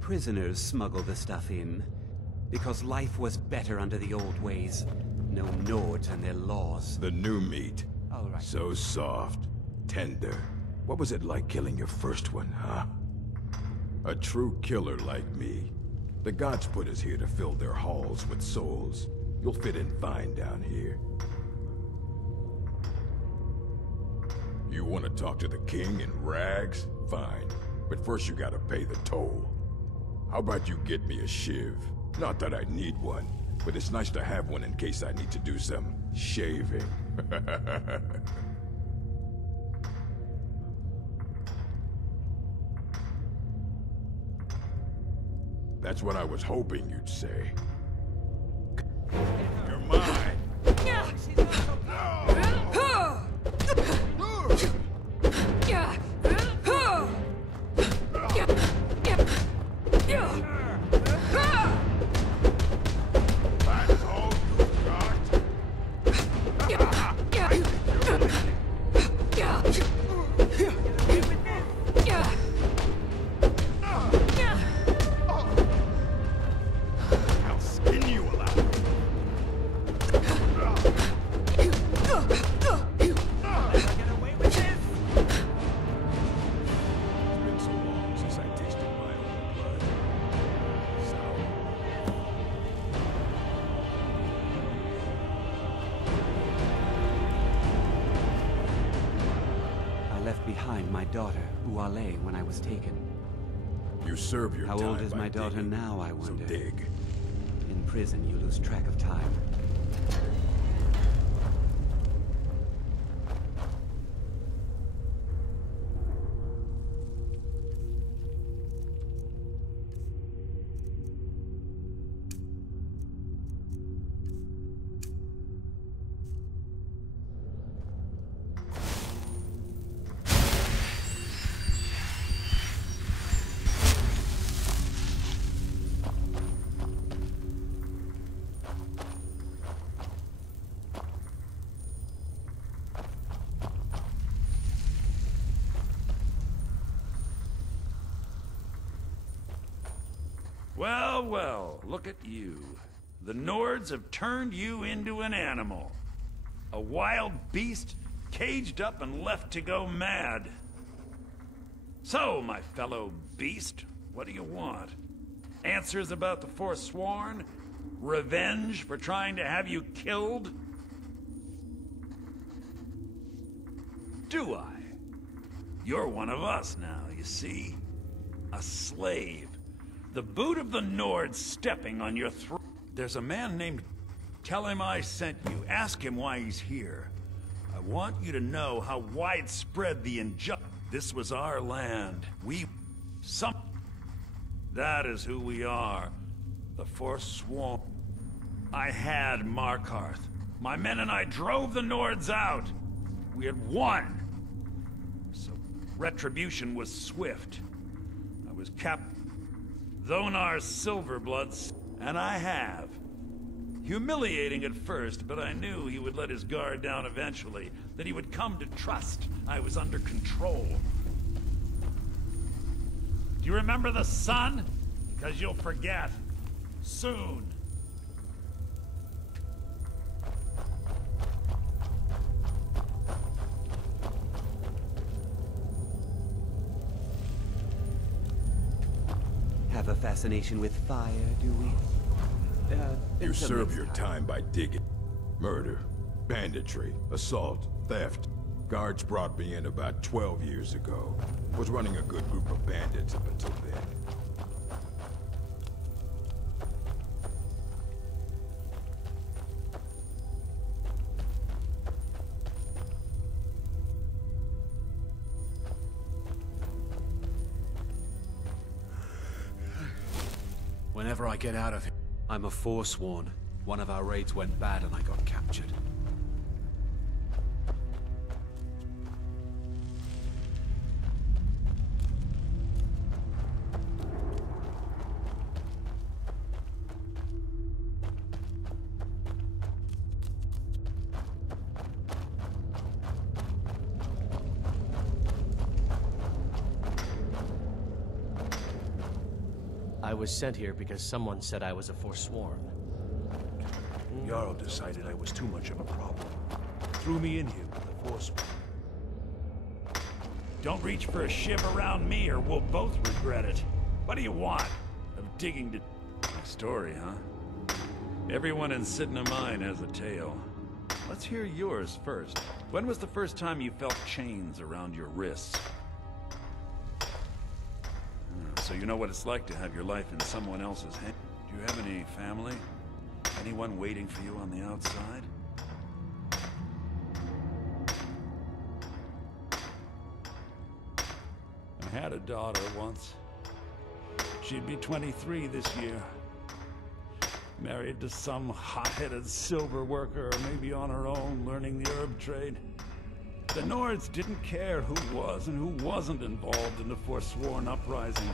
Prisoners smuggle the stuff in. Because life was better under the old ways. No Nords and their laws. The new meat. All right. So soft, tender. What was it like killing your first one, huh? A true killer like me. The gods put us here to fill their halls with souls. You'll fit in fine down here. You want to talk to the king in rags? Fine. But first you gotta pay the toll. How about you get me a shiv? Not that I need one, but it's nice to have one in case I need to do some shaving. That's what I was hoping you'd say. You're mine! Behind my daughter, Uale, when I was taken. You serve your time. How old is my daughter now, I wonder? So dig. In prison, you lose track of time. Well, well, look at you. The Nords have turned you into an animal. A wild beast, caged up and left to go mad. So, my fellow beast, what do you want? Answers about the Forsworn? Revenge for trying to have you killed? Do I? You're one of us now, you see? A slave. The boot of the Nords stepping on your throat. There's a man named... Tell him I sent you. Ask him why he's here. I want you to know how widespread the injustice... This was our land. That is who we are. The Forsworn. I had Markarth. My men and I drove the Nords out. We had won. So retribution was swift. I was Thonar's Silverbloods, and I have. Humiliating at first, but I knew he would let his guard down eventually, that he would come to trust I was under control. Do you remember the sun? Because you'll forget. Soon. Have a fascination with fire, do we? You serve your time by digging. Murder, banditry, assault, theft. Guards brought me in about 12 years ago. Was running a good group of bandits up until then. Whenever I get out of here, I'm a Forsworn. One of our raids went bad and I got captured. I was sent here because someone said I was a Forsworn. Jarl decided I was too much of a problem. Threw me in here with the Forsworn. Don't reach for a shiv around me or we'll both regret it. What do you want? Of digging to... My story, huh? Everyone in Sidna Mine has a tale. Let's hear yours first. When was the first time you felt chains around your wrists? So you know what it's like to have your life in someone else's hands. Do you have any family? Anyone waiting for you on the outside? I had a daughter once. She'd be 23 this year. Married to some hot-headed silver worker, or maybe on her own, learning the herb trade. The Nords didn't care who was and who wasn't involved in the Forsworn uprising.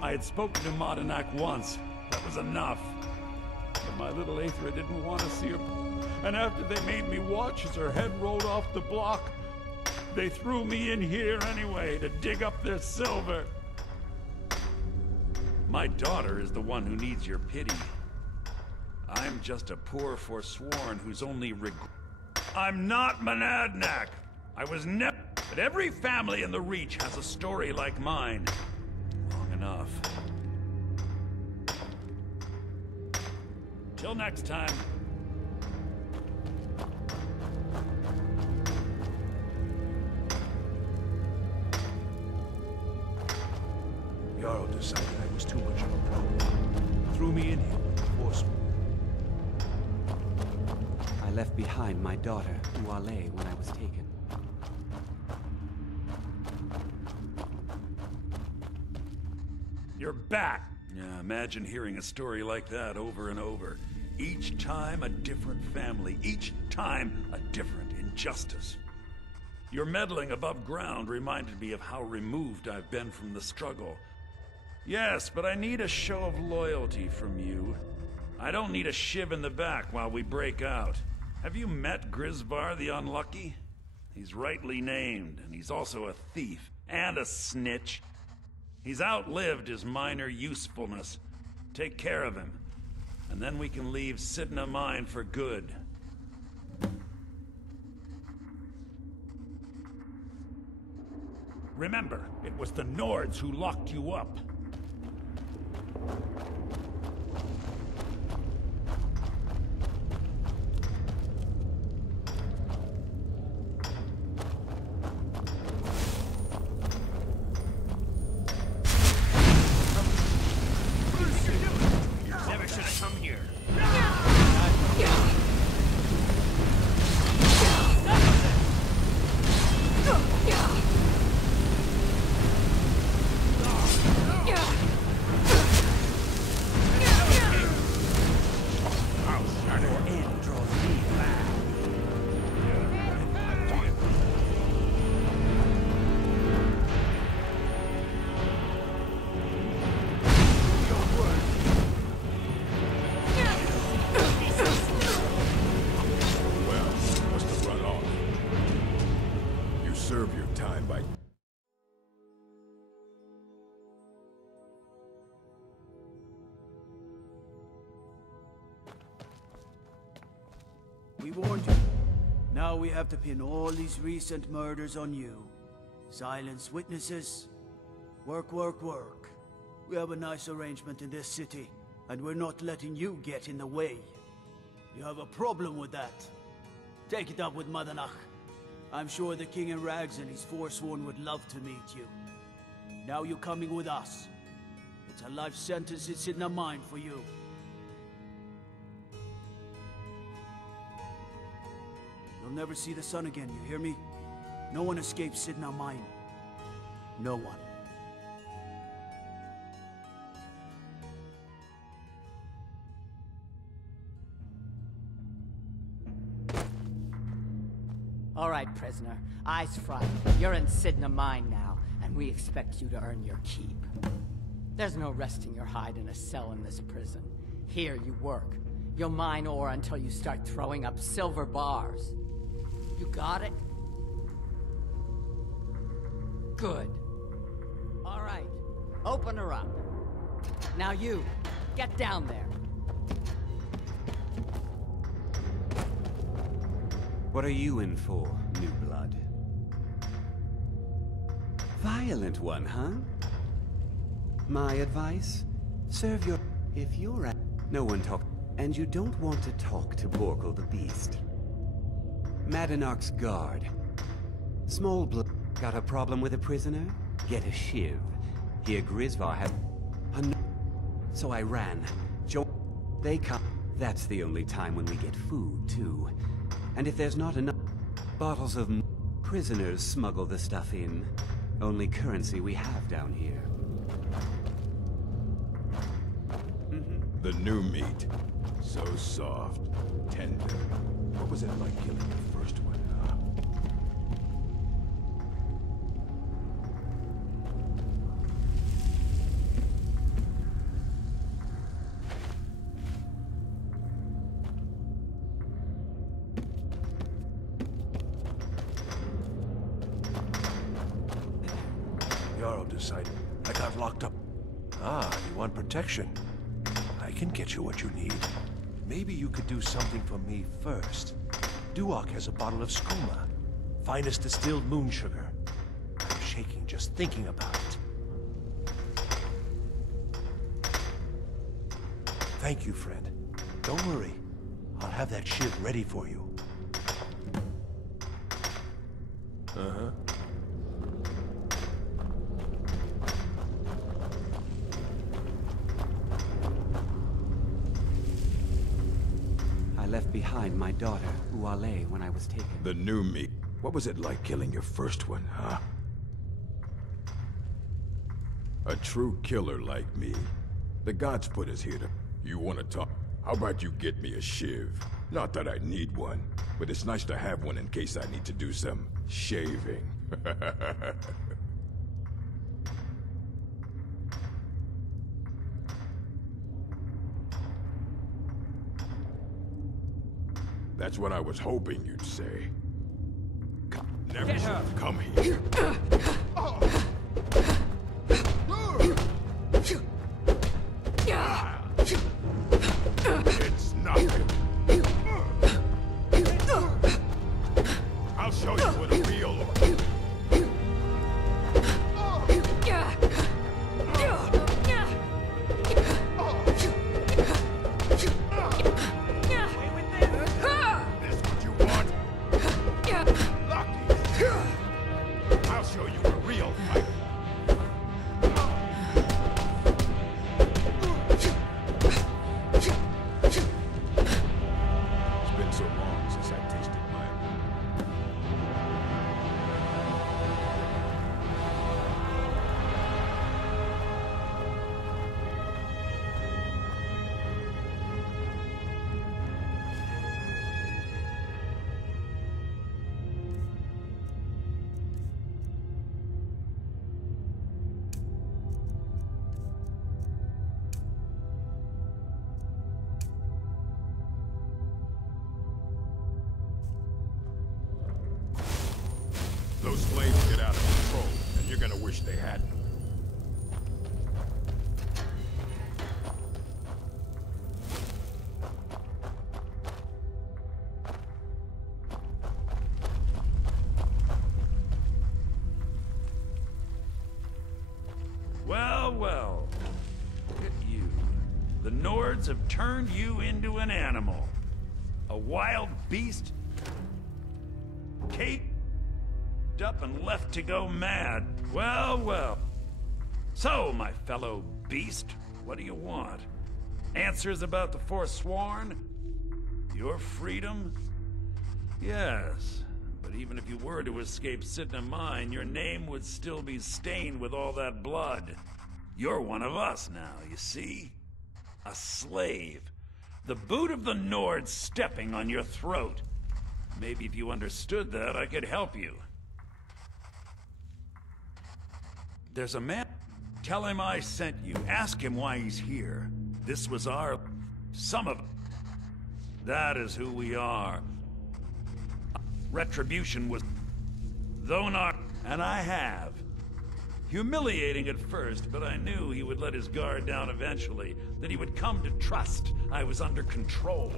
I had spoken to Modinak once. That was enough. But my little Aethra didn't want to see her. And after they made me watch as her head rolled off the block, they threw me in here anyway to dig up their silver. My daughter is the one who needs your pity. I'm just a poor Forsworn who's only I'm not Monadnak. I was never... But every family in the Reach has a story like mine. Long enough. Till next time. Jarl decided I was too much of a problem. Threw me in here with the Forsworn. I left behind my daughter, Uale, when I was taken. You're back! Yeah, imagine hearing a story like that over and over. Each time a different family, each time a different injustice. Your meddling above ground reminded me of how removed I've been from the struggle. Yes, but I need a show of loyalty from you. I don't need a shiv in the back while we break out. Have you met Grisvar the Unlucky? He's rightly named, and he's also a thief and a snitch. He's outlived his minor usefulness. Take care of him, and then we can leave Sidna Mine for good. Remember, it was the Nords who locked you up. Never should have come here. We warned you. Now we have to pin all these recent murders on you. Silence witnesses. Work, work, work. We have a nice arrangement in this city, and we're not letting you get in the way. You have a problem with that? Take it up with Madanach. I'm sure the King in Rags and his Forsworn would love to meet you. Now you're coming with us. It's a life sentence that's in our mind for you. You'll never see the sun again, you hear me? No one escapes Sidna mine. No one. All right, prisoner. Eyes front. You're in Sidna mine now, and we expect you to earn your keep. There's no resting your hide in a cell in this prison. Here you work. You'll mine ore until you start throwing up silver bars. You got it? Good. All right. Open her up. Now you, get down there. What are you in for, new blood? Violent one, huh? My advice? Serve your... If you're at... No one talk... And you don't want to talk to Borkle the Beast. Madanach's guard. Small blood. Got a problem with a prisoner? Get a shiv. Here Grisvar has... So I ran. They come. That's the only time when we get food, too. And if there's not enough... Bottles of... Prisoners smuggle the stuff in. Only currency we have down here. The new meat. So soft. Tender. What was it like killing the first one, huh? Jarl decided. I got locked up. Ah, you want protection? I can get you what you need. Maybe you could do something for me first. Duok has a bottle of skooma. Finest distilled moon sugar. I'm shaking just thinking about it. Thank you, friend. Don't worry. I'll have that shiv ready for you. Uh-huh. I left behind my daughter, Uale, when I was taken. The new meat. What was it like killing your first one, huh? A true killer like me. The gods put us here to... You want to talk? How about you get me a shiv? Not that I need one, but it's nice to have one in case I need to do some shaving. That's what I was hoping you'd say. Never should have come here. It's nothing. I'll show you what a real... I'll show you a real fight. It's been so long since I tasted mine. Those slaves get out of control, and you're gonna wish they hadn't. Nords have turned you into an animal. A wild beast, caged up and left to go mad. Well, well. So, my fellow beast, what do you want? Answers about the Forsworn? Your freedom? Yes, but even if you were to escape Sidna Mine, your name would still be stained with all that blood. You're one of us now, you see? A slave. The boot of the Nord stepping on your throat. Maybe if you understood that, I could help you. There's a man. Tell him I sent you. Ask him why he's here. This was some of us. That is who we are. Retribution was Thonar, and I have. Humiliating at first, but I knew he would let his guard down eventually, that he would come to trust I was under control.